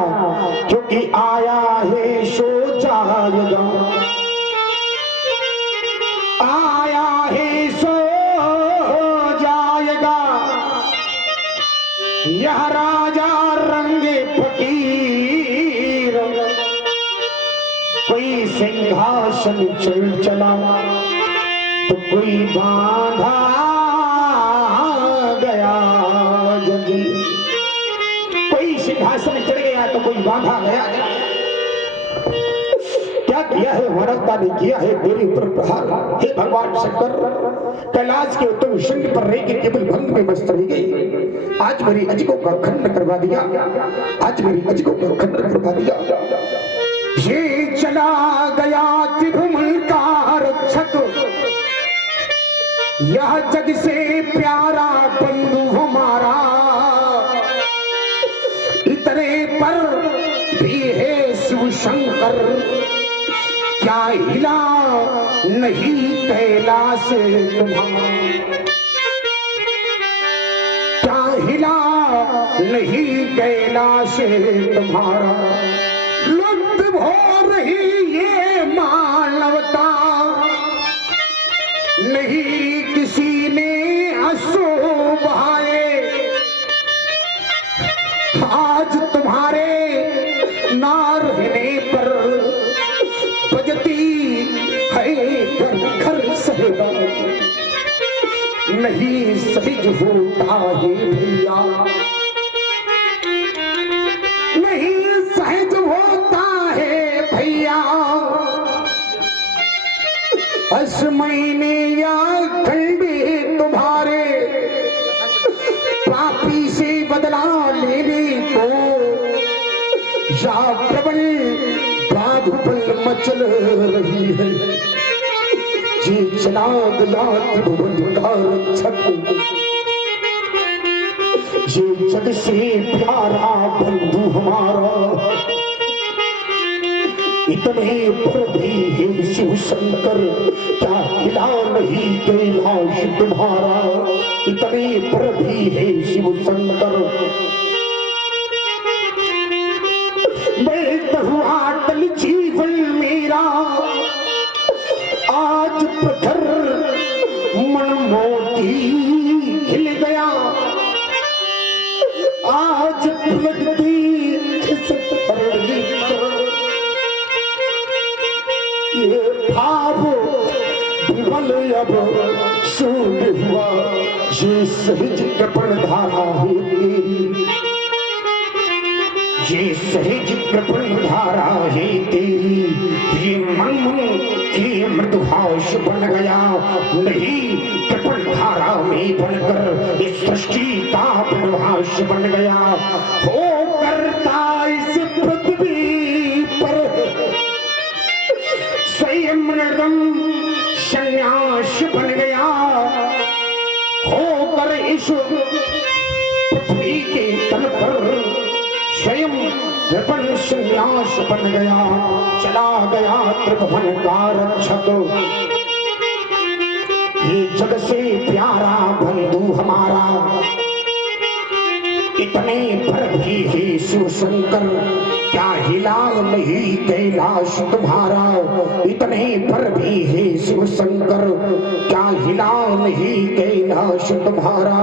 क्योंकि आया है सो जाएगा, आया कोई सिंहासन चल चला तो कोई बांधा गया जजी। कोई सिंहासन चढ़ गया तो कोई बांधा गया। क्या किया है मानवता ने, किया है तेरे ऊपर प्रहार। हे भगवान शंकर, कैलाश के उत्तम शृंग पर रह के केवल भंग में मस्त रह गई। आज मेरी अजगों का खंड करवा दिया, आज मेरी अजगों का खंड करवा दिया। ये चला गया त्रिभुवन का रक्षक, यह जग से प्यारा बंधु हमारा। इतने पर भी है शिव शंकर, क्या हिला नहीं कैलाश तुम्हारा, क्या हिला नहीं कैलाश तुम्हारा। लुप्त हो रही ये मानवता, नहीं किसी ने आंसू बहाए। आज तुम्हारे ना रहने पर बजती है घर घर सहना, नहीं सहज होता है भैया, नहीं सहज होता है भैया। अस महीने या खंडे तुम्हारे पापी से बदला लेने को, या प्रबल बाहुबल मचल रही है। ये चला गया त्रिभुवन का रक्षक, ये जग से प्यारा बंधु हमारा। इतने पर भी हे शिव शंकर, क्या हिला नहीं कैलाश तुम्हारा। इतने पर भी हे शिव शंकर, मैं हुआ अटल जीवन मेरा, आज प्रखर मन मोती खिल गया। आज प्रगति ये भाव विमल अब शून्य हुआ। ये सहज कृपण धारा है तेरी, ये सहज कृपण धारा है तेरी। ये मन ये मृदुभाष बन गया, नहीं कृपण धारा में बनकर इस सृष्टि का मृदुभाष बन गया। हो करता इस पृथ्वी पर स्वयं नरदम संन्यास बन गया। होकर इस पृथ्वी के तल पर स्वयं निर्बल संन्यास बन गया। चला गया त्रिभुवन का रक्षक, ये जग से प्यारा बंधु हमारा। इतने पर भी हे शिव शंकर, क्या हिला नहीं कैलाश तुम्हारा। इतने पर भी हे शिव शंकर, क्या हिला नहीं कैलाश तुम्हारा।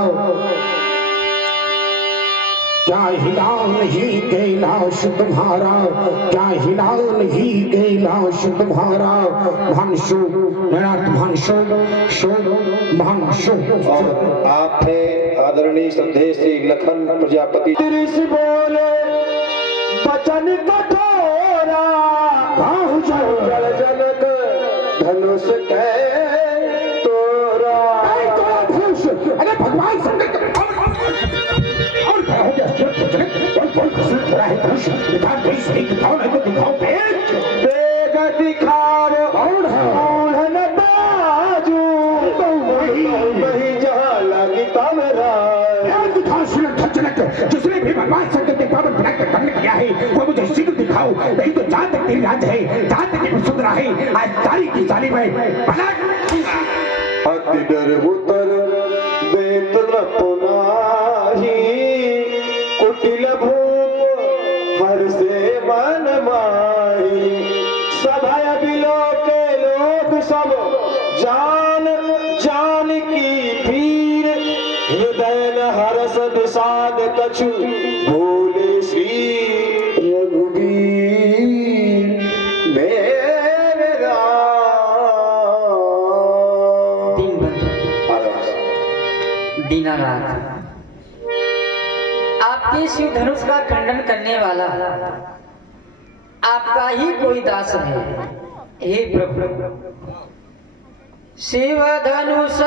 क्या हिला नहीं कैलाश तुम्हारा, क्या हिला नहीं कैलाश तुम्हारा। भांशु नरात भांशु शो भांशु। और आप थे आदरणीय श्रद्धेय श्री लखन प्रजापति। त्रिश बोले बचन कठोरा, जल जनक धनुष के तोरा। अरे भगवान शंकर और क्या हो गया? थोड़ा है धनुष दिखा, कोई सही दिखाओ, नहीं तो दिखाओ पेट। बेग दिखाओ और न बाजू, तो वही जहाँ लगी तमरा। दिखाओ जनक, जिसने भी भगवान शंकर के पावन विनायक का दंड किया है वो मुझे शीघ्र दिखाओ, नहीं तो जहाँ तक तेरी राज है, जहाँ तक तेरी सुंदर है, आज तारी की साली में पलट। अति डर उतर देत न पुनाही, कुटिल भूप हर से मन माही। सभय बिलो के लोग सब जान जान की पीर, हृदय न हरस विषाद कछु बोले श्री रघुवीर। दीनानाथ, आपके शिव धनुष का खंडन करने वाला आपका ही कोई दास है। हे प्रभु, शिव धनुष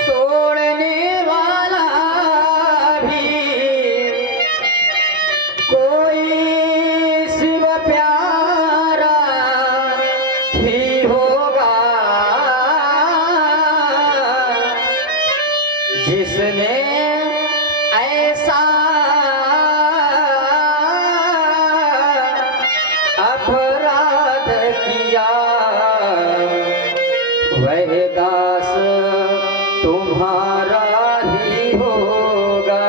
तोड़ने वाला भी कोई शिव प्यारा ही होगा, जिसने ऐसा अपराध किया, वह दास तुम्हारा ही होगा।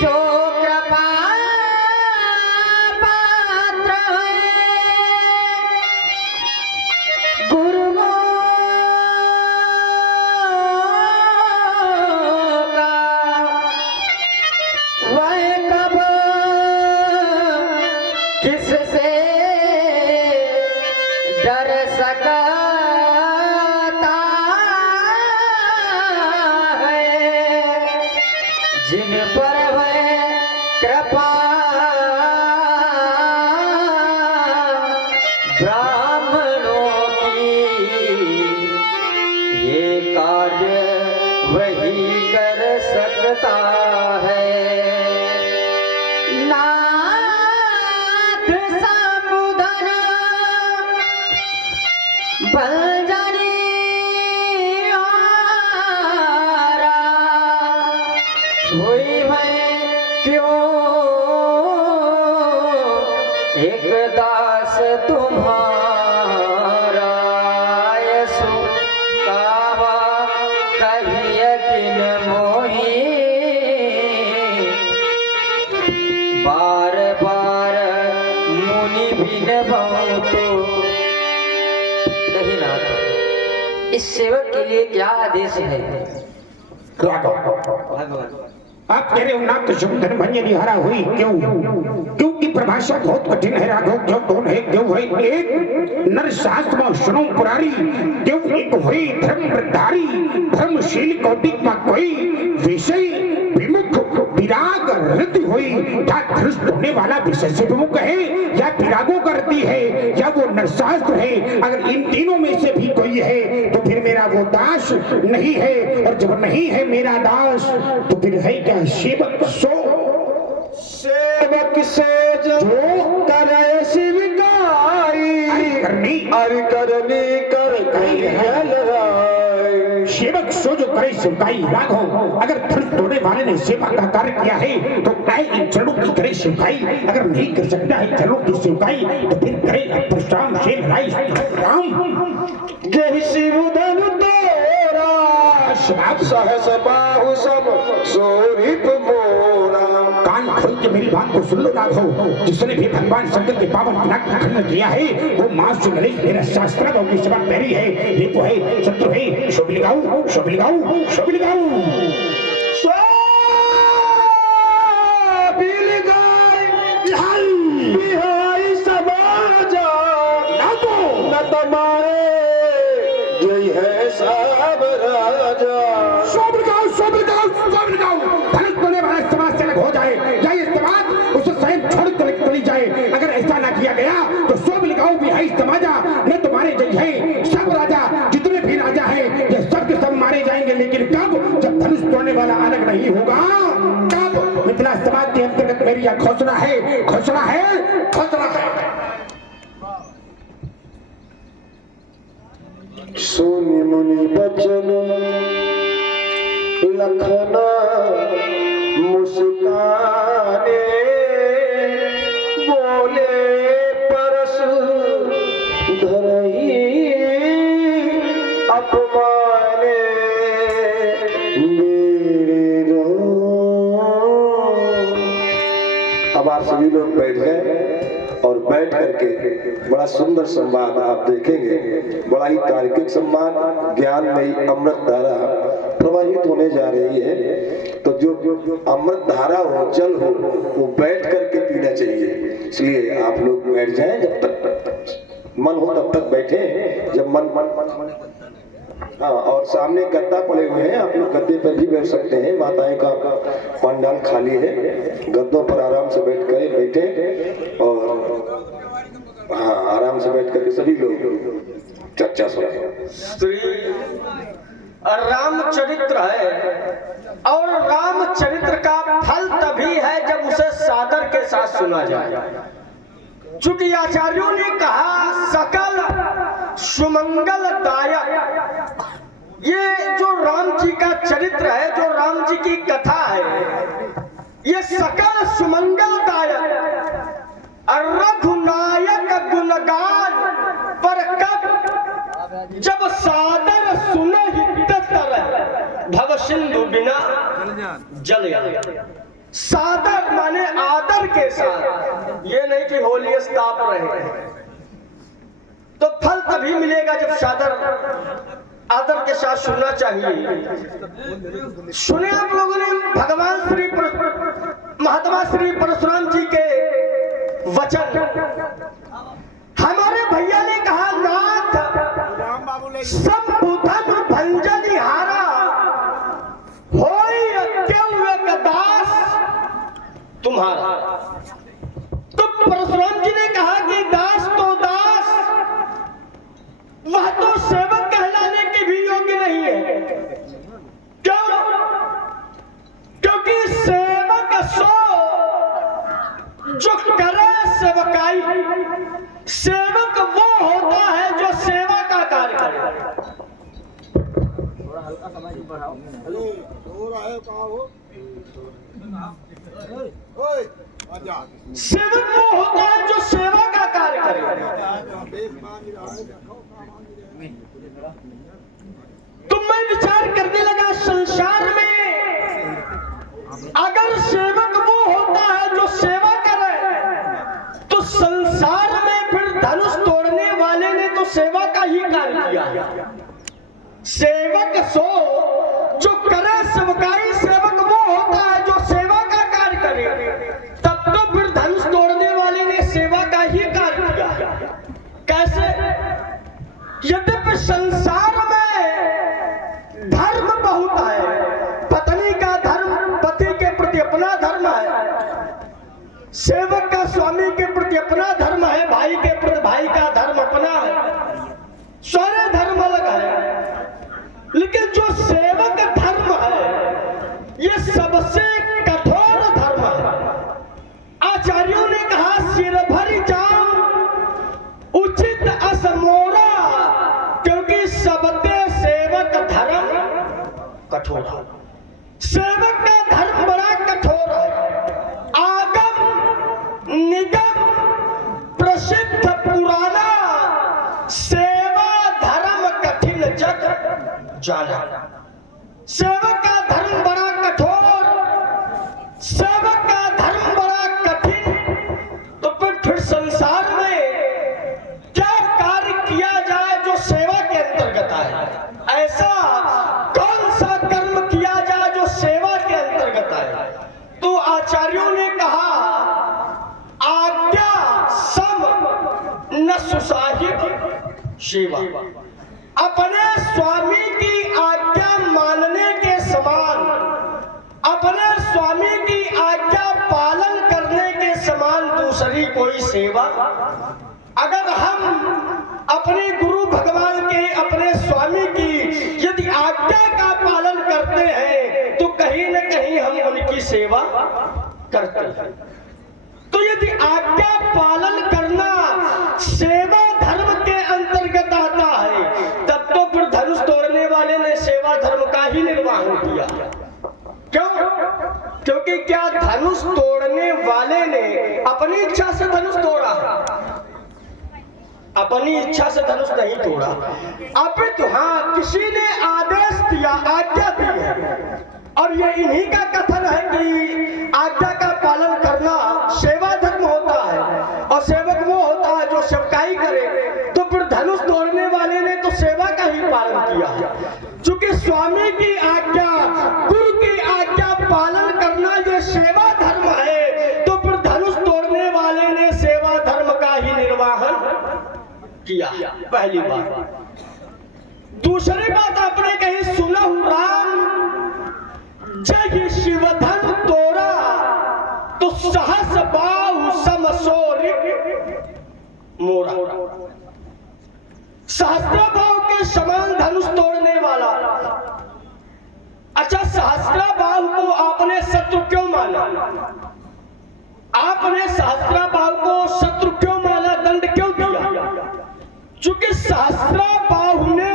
जो कृपा पात्र है गुरुओं का, वह कब किससे डर सकता है, जिन पर वह कृपा ब्राह्मणों की, ये कार्य वही कर सकता है। नाथ समुदन बलजनी आरा, हुई मैं क्यों एक दास तुम्हारा, यसु कावा कहिए किन मोही, बार बार मुनि बिन तो। नहीं नाथ, इस सेवक के लिए क्या आदेश है? राघव, आप कह रहे हो नाथ शुभधन भंजनी हरा हुई क्यों? क्योंकि परिभाषा बहुत कठिन है राघव। क्यों कौन है? क्यों है एक नर शास्त्र में सुनो पुरारी, क्यों एक हुई धर्मधारी, धर्मशील कौटिक का कोई विषय विमुख विराग रति हुई। क्या धृष्ट होने वाला विषय से विमुख है, या विरागों करती है, या वो नरशास्त्र है? अगर इन तीनों में से भी कोई है तो फिर मेरा वो दास नहीं है, और जब नहीं है मेरा दास तो फिर है क्या सेवक? सेवक से जो करे शिवकाई, करनी करनी कर सेवक सो जो करे शिवकाई। राघव, अगर धर्म तोड़ने वाले ने सेवा का कार्य किया है तो आए इन चरणों की करे शिवकाई। अगर नहीं कर सकता है चरणों की शिवकाई तो फिर करे अपरश्राम शेर राय राम। जय शिव धनु तोरा, सहस बाहु सब सोरिप मोरा। कान खोल के मेरी बात को सुन लो राघव, जिसने भी भगवान शंकर के पावन पराग का खंडन किया है वो मास गणेश मेरा शास्त्र की सेवा पैरी है। ये तो है शत्रु है, शोभिलगाऊ शोभिलगाऊ शोभिलगाऊ बिहाई समाजा न तुम्हारे जय है सब राजा। शोभिलगाऊ शोभिलगाऊ शोभिलगाऊ धनुष तोड़ने वाला समाज से अलग हो जाए, या ये समाज उसे स्वयं छोड़ कर चली जाए। अगर ऐसा ना किया गया तो शोभिलगाऊ बिहाई समाजा न तुम्हारे जय है सब राजा। जितने भी राजा हैं ये सब के सब मारे जाएंगे, लेकिन कब? जब धनुष तोड़ने वाला अलग नहीं होगा तब। मिथिला समाज के अंतर्गत मेरी यह घोषणा है, घोषणा है, घोषणा है। सुनि मुनि बचन लखना मुस्काने, बोले परस धरही अपमाने मेरे राम। अब आप सभी लोग बैठ गए और बैठ करके बड़ा सुंदर संवाद आप देखेंगे। बड़ा ही तार्किक संवाद, ज्ञान में अमृत धारा प्रवाहित होने जा रही है। तो जो अमृत धारा हो, जल हो, वो बैठ करके पीना चाहिए। इसलिए आप लोग बैठ जाएं जब तक। मन हो तब तक बैठे, जब मन हाँ, और सामने गद्दा पड़े हुए हैं, आप लोग गद्दे पर भी बैठ सकते हैं। माताएं का पंडाल खाली है, गद्दों पर आराम से बैठे और हाँ आराम से बैठ करके सभी लोग चर्चा सुने। श्री रामचरित्र है और रामचरित्र का फल तभी है जब उसे सादर के साथ सुना जाए। चूंकि आचार्यों ने कहा सकल सुमंगलदायक, ये जो राम जी का चरित्र है, जो राम जी की कथा है, ये सकल सुमंगलदायक रघुनायक गुणगान पर कब जब सादर सुनहि तर भव सिंधु बिना जल आया। सादर माने आदर के साथ, ये नहीं कि होली ताप रहे। तो फल तभी मिलेगा जब सादर आदर के साथ सुनना चाहिए। सुने आप लोगों ने भगवान श्री महात्मा श्री परशुराम जी के वचन। हमारे भैया ने कहा नाथ संबुधन भंजनिहारा होई क्यों एक दास तुम्हारा। तो परशुराम जी ने कहा कि दास तो दास, वह तो सेवक कहलाने के भी योग्य नहीं है। क्यों? क्योंकि सेवक सो जो करे सेवकाई, सेवक वो होता है जो सेवा का कार्य करे। सेवक वो होता है जो सेवा का कार्य करे। तो मैं विचार करने लगा, संसार में अगर सेवक वो होता है जो सेवा करे, तो संसार में फिर धनुष तोड़ने वाले ने तो सेवा का ही कार्य किया। सेवक सो जो करे सेवकाई, सेवक वो होता है जो सेवा का कार्य करे। तब तो फिर धनुष तोड़ने वाले ने सेवा का ही कार्य किया। कैसे? यद्यपि संसार में धर्म बहुत है, पत्नी का धर्म पति के प्रति अपना धर्म है, सेवक का स्वामी के प्रति अपना धर्म है, भाई के प्रति भाई का धर्म अपना है, सारे धर्म अलग है। लेकिन जो सेवक धर्म है ये सबसे कठोर धर्म है। आचार्यों ने कहा सिर भरी जाम उचित असमोरा, क्योंकि सबते सेवक धर्म कठोर। सेवक का धर्म बड़ा कठोर है। आगम निगम प्रसिद्ध पुराना, सेवा धर्म कठिन जग जाना। सेवक का धर्म बड़ा कठोर, सेवक का धर्म बड़ा कठिन। तो फिर संसार में क्या कार्य किया जाए जो सेवा के अंतर्गत आए? ऐसा कौन सा कर्म किया जाए जो सेवा के अंतर्गत आए? तो आचार्यों ने कहा आज्ञा सम न सुसाहिब सेवा। अपने स्वामी की आज्ञा मानने के समान, अपने स्वामी की आज्ञा पालन करने के समान दूसरी कोई सेवा। अगर हम अपने गुरु भगवान के, अपने स्वामी की यदि आज्ञा का पालन करते हैं तो कहीं न कहीं हम उनकी सेवा करते हैं। तो यदि आज्ञा पालन करना सेवा धर्म के अंतर्गत आता है, तब तो फिर धनुष तोड़ने वाले ने सेवा धर्म का ही निर्वाहन किया। क्यों? क्योंकि क्या धनुष तोड़ने वाले ने अपनी इच्छा से धनुष तोड़ा? अपनी इच्छा से धनुष नहीं तोड़ा। अब तो हाँ, किसी ने आदेश दिया, आज्ञा दी है, और ये इन्हीं का कथन है कि आज्ञा का पालन करना सेवा धर्म होता है, और सेवक वो होता है जो सेवकाई करे। तो फिर धनुष तोड़ने वाले ने तो सेवा का ही पालन किया। चूंकि स्वामी की आज्ञा, गुरु की आज्ञा पालन करना ये सेवा धर्म है, तो फिर धनुष तोड़ने वाले ने सेवा धर्म का ही निर्वाहन किया, पहली बात। दूसरी बात आपने कही, सुनहु राम जय शिवधन तोरा, तो सहस बाहु समसोरिक मोरा। सहस्त्रबाहु के समान धनुष तोड़ने वाला। अच्छा, सहस्त्रबाहु को आपने शत्रु क्यों माना? आपने सहस्त्रबाहु को शत्रु क्यों माना, दंड क्यों दिया? क्योंकि सहस्त्रबाहु ने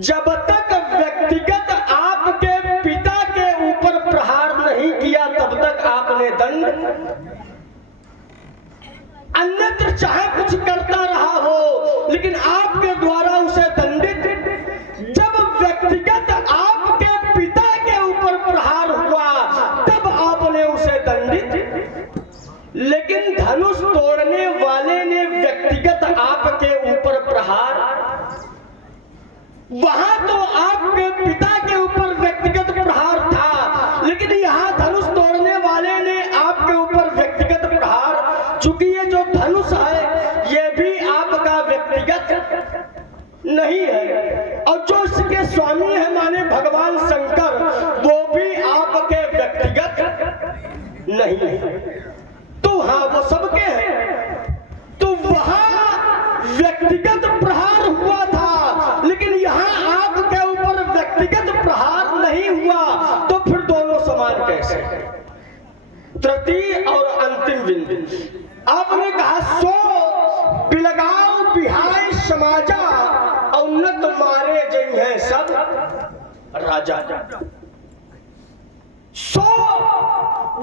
जब तक व्यक्तिगत आपके पिता के ऊपर प्रहार नहीं किया तब तक आपने दंड, अन्यत्र चाहे कुछ करता रहा हो लेकिन आपके द्वारा उसे दंडित, जब व्यक्तिगत आपके पिता के ऊपर प्रहार हुआ तब आपने उसे दंडित। लेकिन धनुष तोड़ने वाले ने व्यक्तिगत आपके ऊपर प्रहार, वहां तो आपके पिता के ऊपर व्यक्तिगत प्रहार था, लेकिन यहां धनुष तोड़ने वाले ने आपके ऊपर व्यक्तिगत प्रहार। चूंकि ये जो धनुष है ये भी आपका व्यक्तिगत नहीं है, और जो इसके स्वामी है माने भगवान शंकर, वो भी आपके व्यक्तिगत नहीं है। तो हाँ, वो सबके हैं। तो वहां व्यक्तिगत प्रहार हुआ था, लेकिन यहां आपके ऊपर व्यक्तिगत प्रहार नहीं हुआ, तो फिर दोनों समान कैसे? तृतीय और अंतिम बिंदु आपने कहा, सो बिलगाओ बिहाय समाजा, औन्नत मारे जई है सब राजा। सो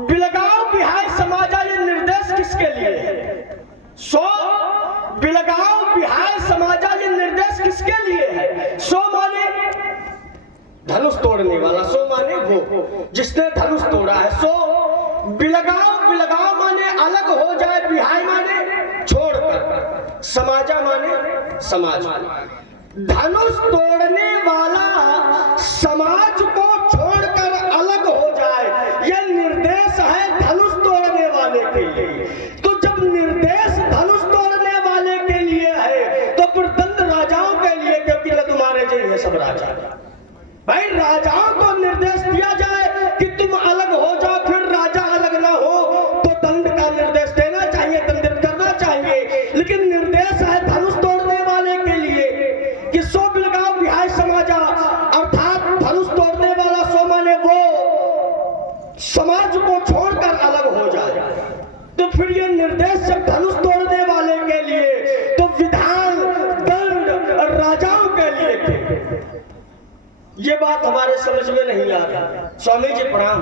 बिलगाओ बिहाय समाजा, ये निर्देश किसके लिए है? सो बिलगाओ बिहाय समाजा, ये निर्देश किसके लिए है? सो माने धनुष तोड़ने वाला, सो माने वो जिसने धनुष तोड़ा है। सो बिलगाओ, बिलगाओ माने अलग हो जाए, बिहाय माने छोड़कर, समाजा माने समाज। धनुष तोड़ने वाला समाज को छोड़कर अलग हो जाए, यह निर्देश है धनुष तोड़ने वाले के लिए। तो जब निर्देश धनुष तोड़ने वाले के लिए है तो फिर दंड राजाओं के लिए, क्योंकि न तुम्हारे जैसे सब राजा। भाई, राजाओं को निर्देश दिया जाए कि तुम अलग हो जाओ, फिर राजा अलग ना हो, तो दंड का निर्देश देना चाहिए, दंडित करना चाहिए। लेकिन निर्देश है धनुष तोड़ने वाले के लिए कि सो बिलगाओ बिहाय समाजा, अर्थात धनुष तोड़ने वाला सो माने वो समाज को छोड़कर अलग हो जाए। तो फिर ये निर्देश जब धनुष तोड़ने वाले के लिए, तो विधान दंड राजाओं के लिए थे। ये बात हमारे समझ में नहीं आ रही। स्वामी जी प्रणाम।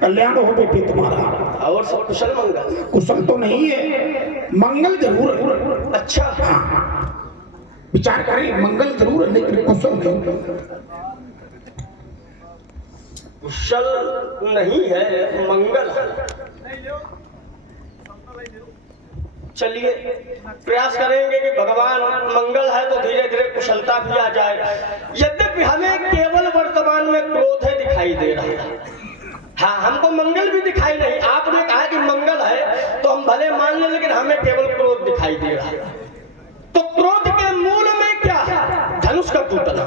कल्याण हो बेटे तुम्हारा। और सब कुशल मंगल? कुशल तो नहीं है, मंगल जरूर है। अच्छा, विचार करें, मंगल जरूर है लेकिन कुशल नहीं। कुशल नहीं है, मंगल है। चलिए प्रयास करेंगे कि भगवान मंगल है तो धीरे धीरे कुशलता भी आ जाए। यद्यपि हमें केवल वर्तमान में क्रोध है दिखाई दे रहा है, हाँ हमको मंगल भी दिखाई नहीं। आपने कहा कि मंगल है तो हम भले मान लें, लेकिन हमें केवल क्रोध दिखाई दे रहा है। तो क्रोध के मूल में क्या है? धनुष का टूटना।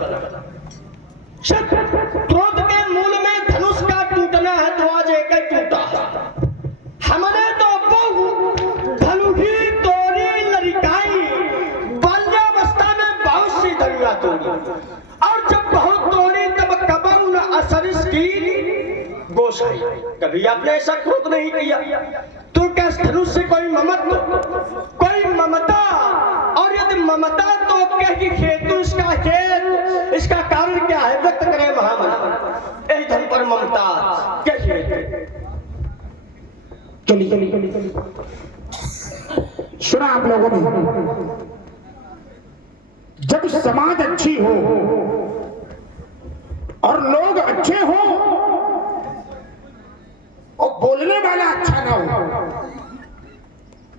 क्रोध के मूल में धनुष का टूटना है, तो आज एक ही टूटा। हमने तो बहु धनु ही तोड़ी लड़काई, बाल्यावस्था में बहुत सी धनुआ तोड़ी, और जब बहुत तोड़ी तब कबऊ न असरिस की गोसाई। कभी आपने ऐसा क्रोध नहीं किया। तो क्या धनुष से कोई ममत्व, कोई ममता? और यदि ममता तो क्या कि हेतु इसका खेत, इसका कारण क्या है? व्यक्त करें महामना। यही धन पर ममता क्या हेतु? चलिए सुना आप लोगों ने, जब समाज अच्छी हो और लोग अच्छे हो और बोलने वाला अच्छा ना हो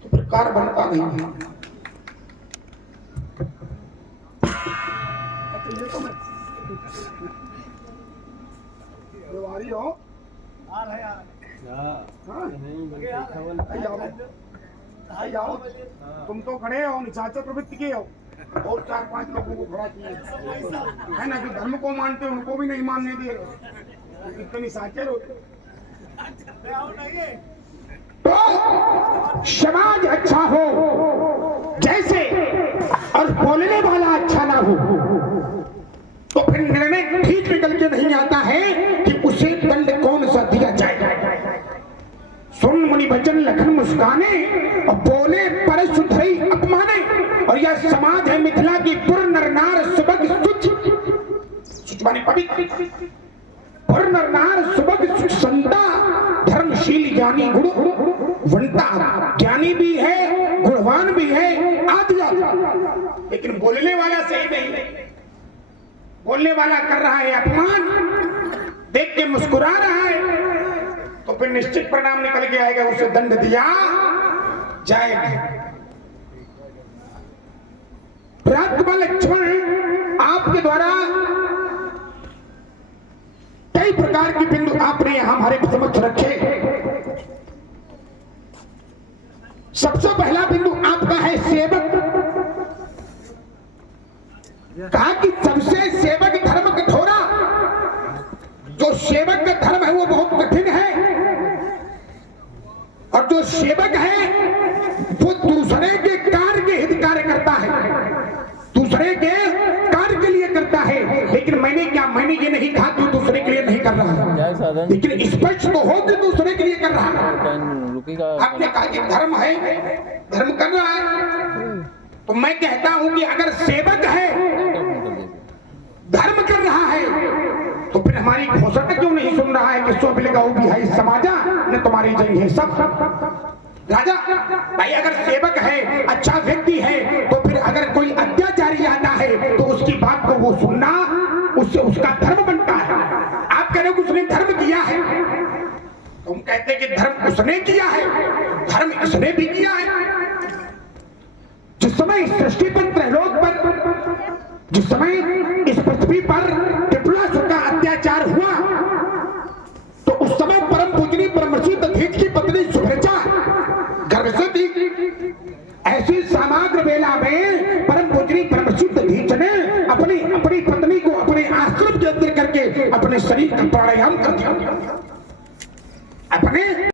तो फिर कार बनता नहीं है। भाई जाओ, तुम तो खड़े हो, निशाचर प्रवृत्ति के हो, और 4-5 लोगों को खड़ा किए है ना, जो धर्म को मानते हैं उनको भी नहीं मानने दे रहे, कितने निशाचर होते। तो समाज अच्छा हो जैसे और बोलने वाला अच्छा ना हो तो फिर निर्णय ठीक निकल के नहीं आता है कि उसे दंड कौन सा दिया जाए। सुन मुनि भजन लखन मुस्काने और बोले पर सुधई अपमाने। और यह समाज है मिथिला की पुर नर नार सुबह सुच माने पवित्र, पुर नर नार सुबह सुख संता, धर्मशील ज्ञानी गुण वंता। ज्ञानी भी है, गुणवान भी है, आदि लेकिन बोलने वाला सही नहीं। बोलने वाला कर रहा है अपमान, देख के मुस्कुरा रहा है, तो फिर निश्चित परिणाम निकल के आएगा, उसे दंड दिया जाएगा। भ्रातृ लक्ष्मण आपके द्वारा कई प्रकार के बिंदु आपने यहां हमारे समक्ष रखे। सबसे पहला बिंदु आपका है सेवक। कहा कि सबसे सेवक धर्म कठोरा। जो सेवक का धर्म है वो बहुत कठिन है, और जो सेवक है वो दूसरे के कार्य के हित कार्य करता है, दूसरे के कार्य के लिए करता है। लेकिन मैंने ये नहीं कहा कि दूसरे के लिए नहीं कर रहा है, लेकिन स्पष्ट तो हो कि दूसरे के लिए कर रहा है। आपने कहा कि धर्म है, धर्म कर रहा है, तो मैं कहता हूं कि अगर सेवक है, धर्म कर रहा है, तो फिर हमारी घोषणा क्यों नहीं सुन रहा है कि सो बिलगाऊ भी है समाजा न तुम्हारी जंग है सब। राजा भाई अगर सेवक है, अच्छा व्यक्ति है, तो फिर अगर कोई अत्याचारी आता है तो उसकी बात को वो सुनना उससे उसका धर्म बनता है। आप कह रहे हो कि उसने धर्म किया है, तुम कहते कि धर्म उसने किया है, धर्म इसने भी किया है। जिस समय सृष्टि पर त्रैलोक पर, जिस समय इस पृथ्वी पर त्रिपुरासुर का अत्याचार हुआ, तो उस समय परम पूजनी परमर्षि दधीच की पत्नी सुभ्रजा गर्भ से थी। ऐसी सामग्र बेला में परम पूजनी परमर्षि दधीच ने अपनी पत्नी को अपने आश्रम के अंदर करके अपने शरीर का प्राणायाम कर दिया, अपने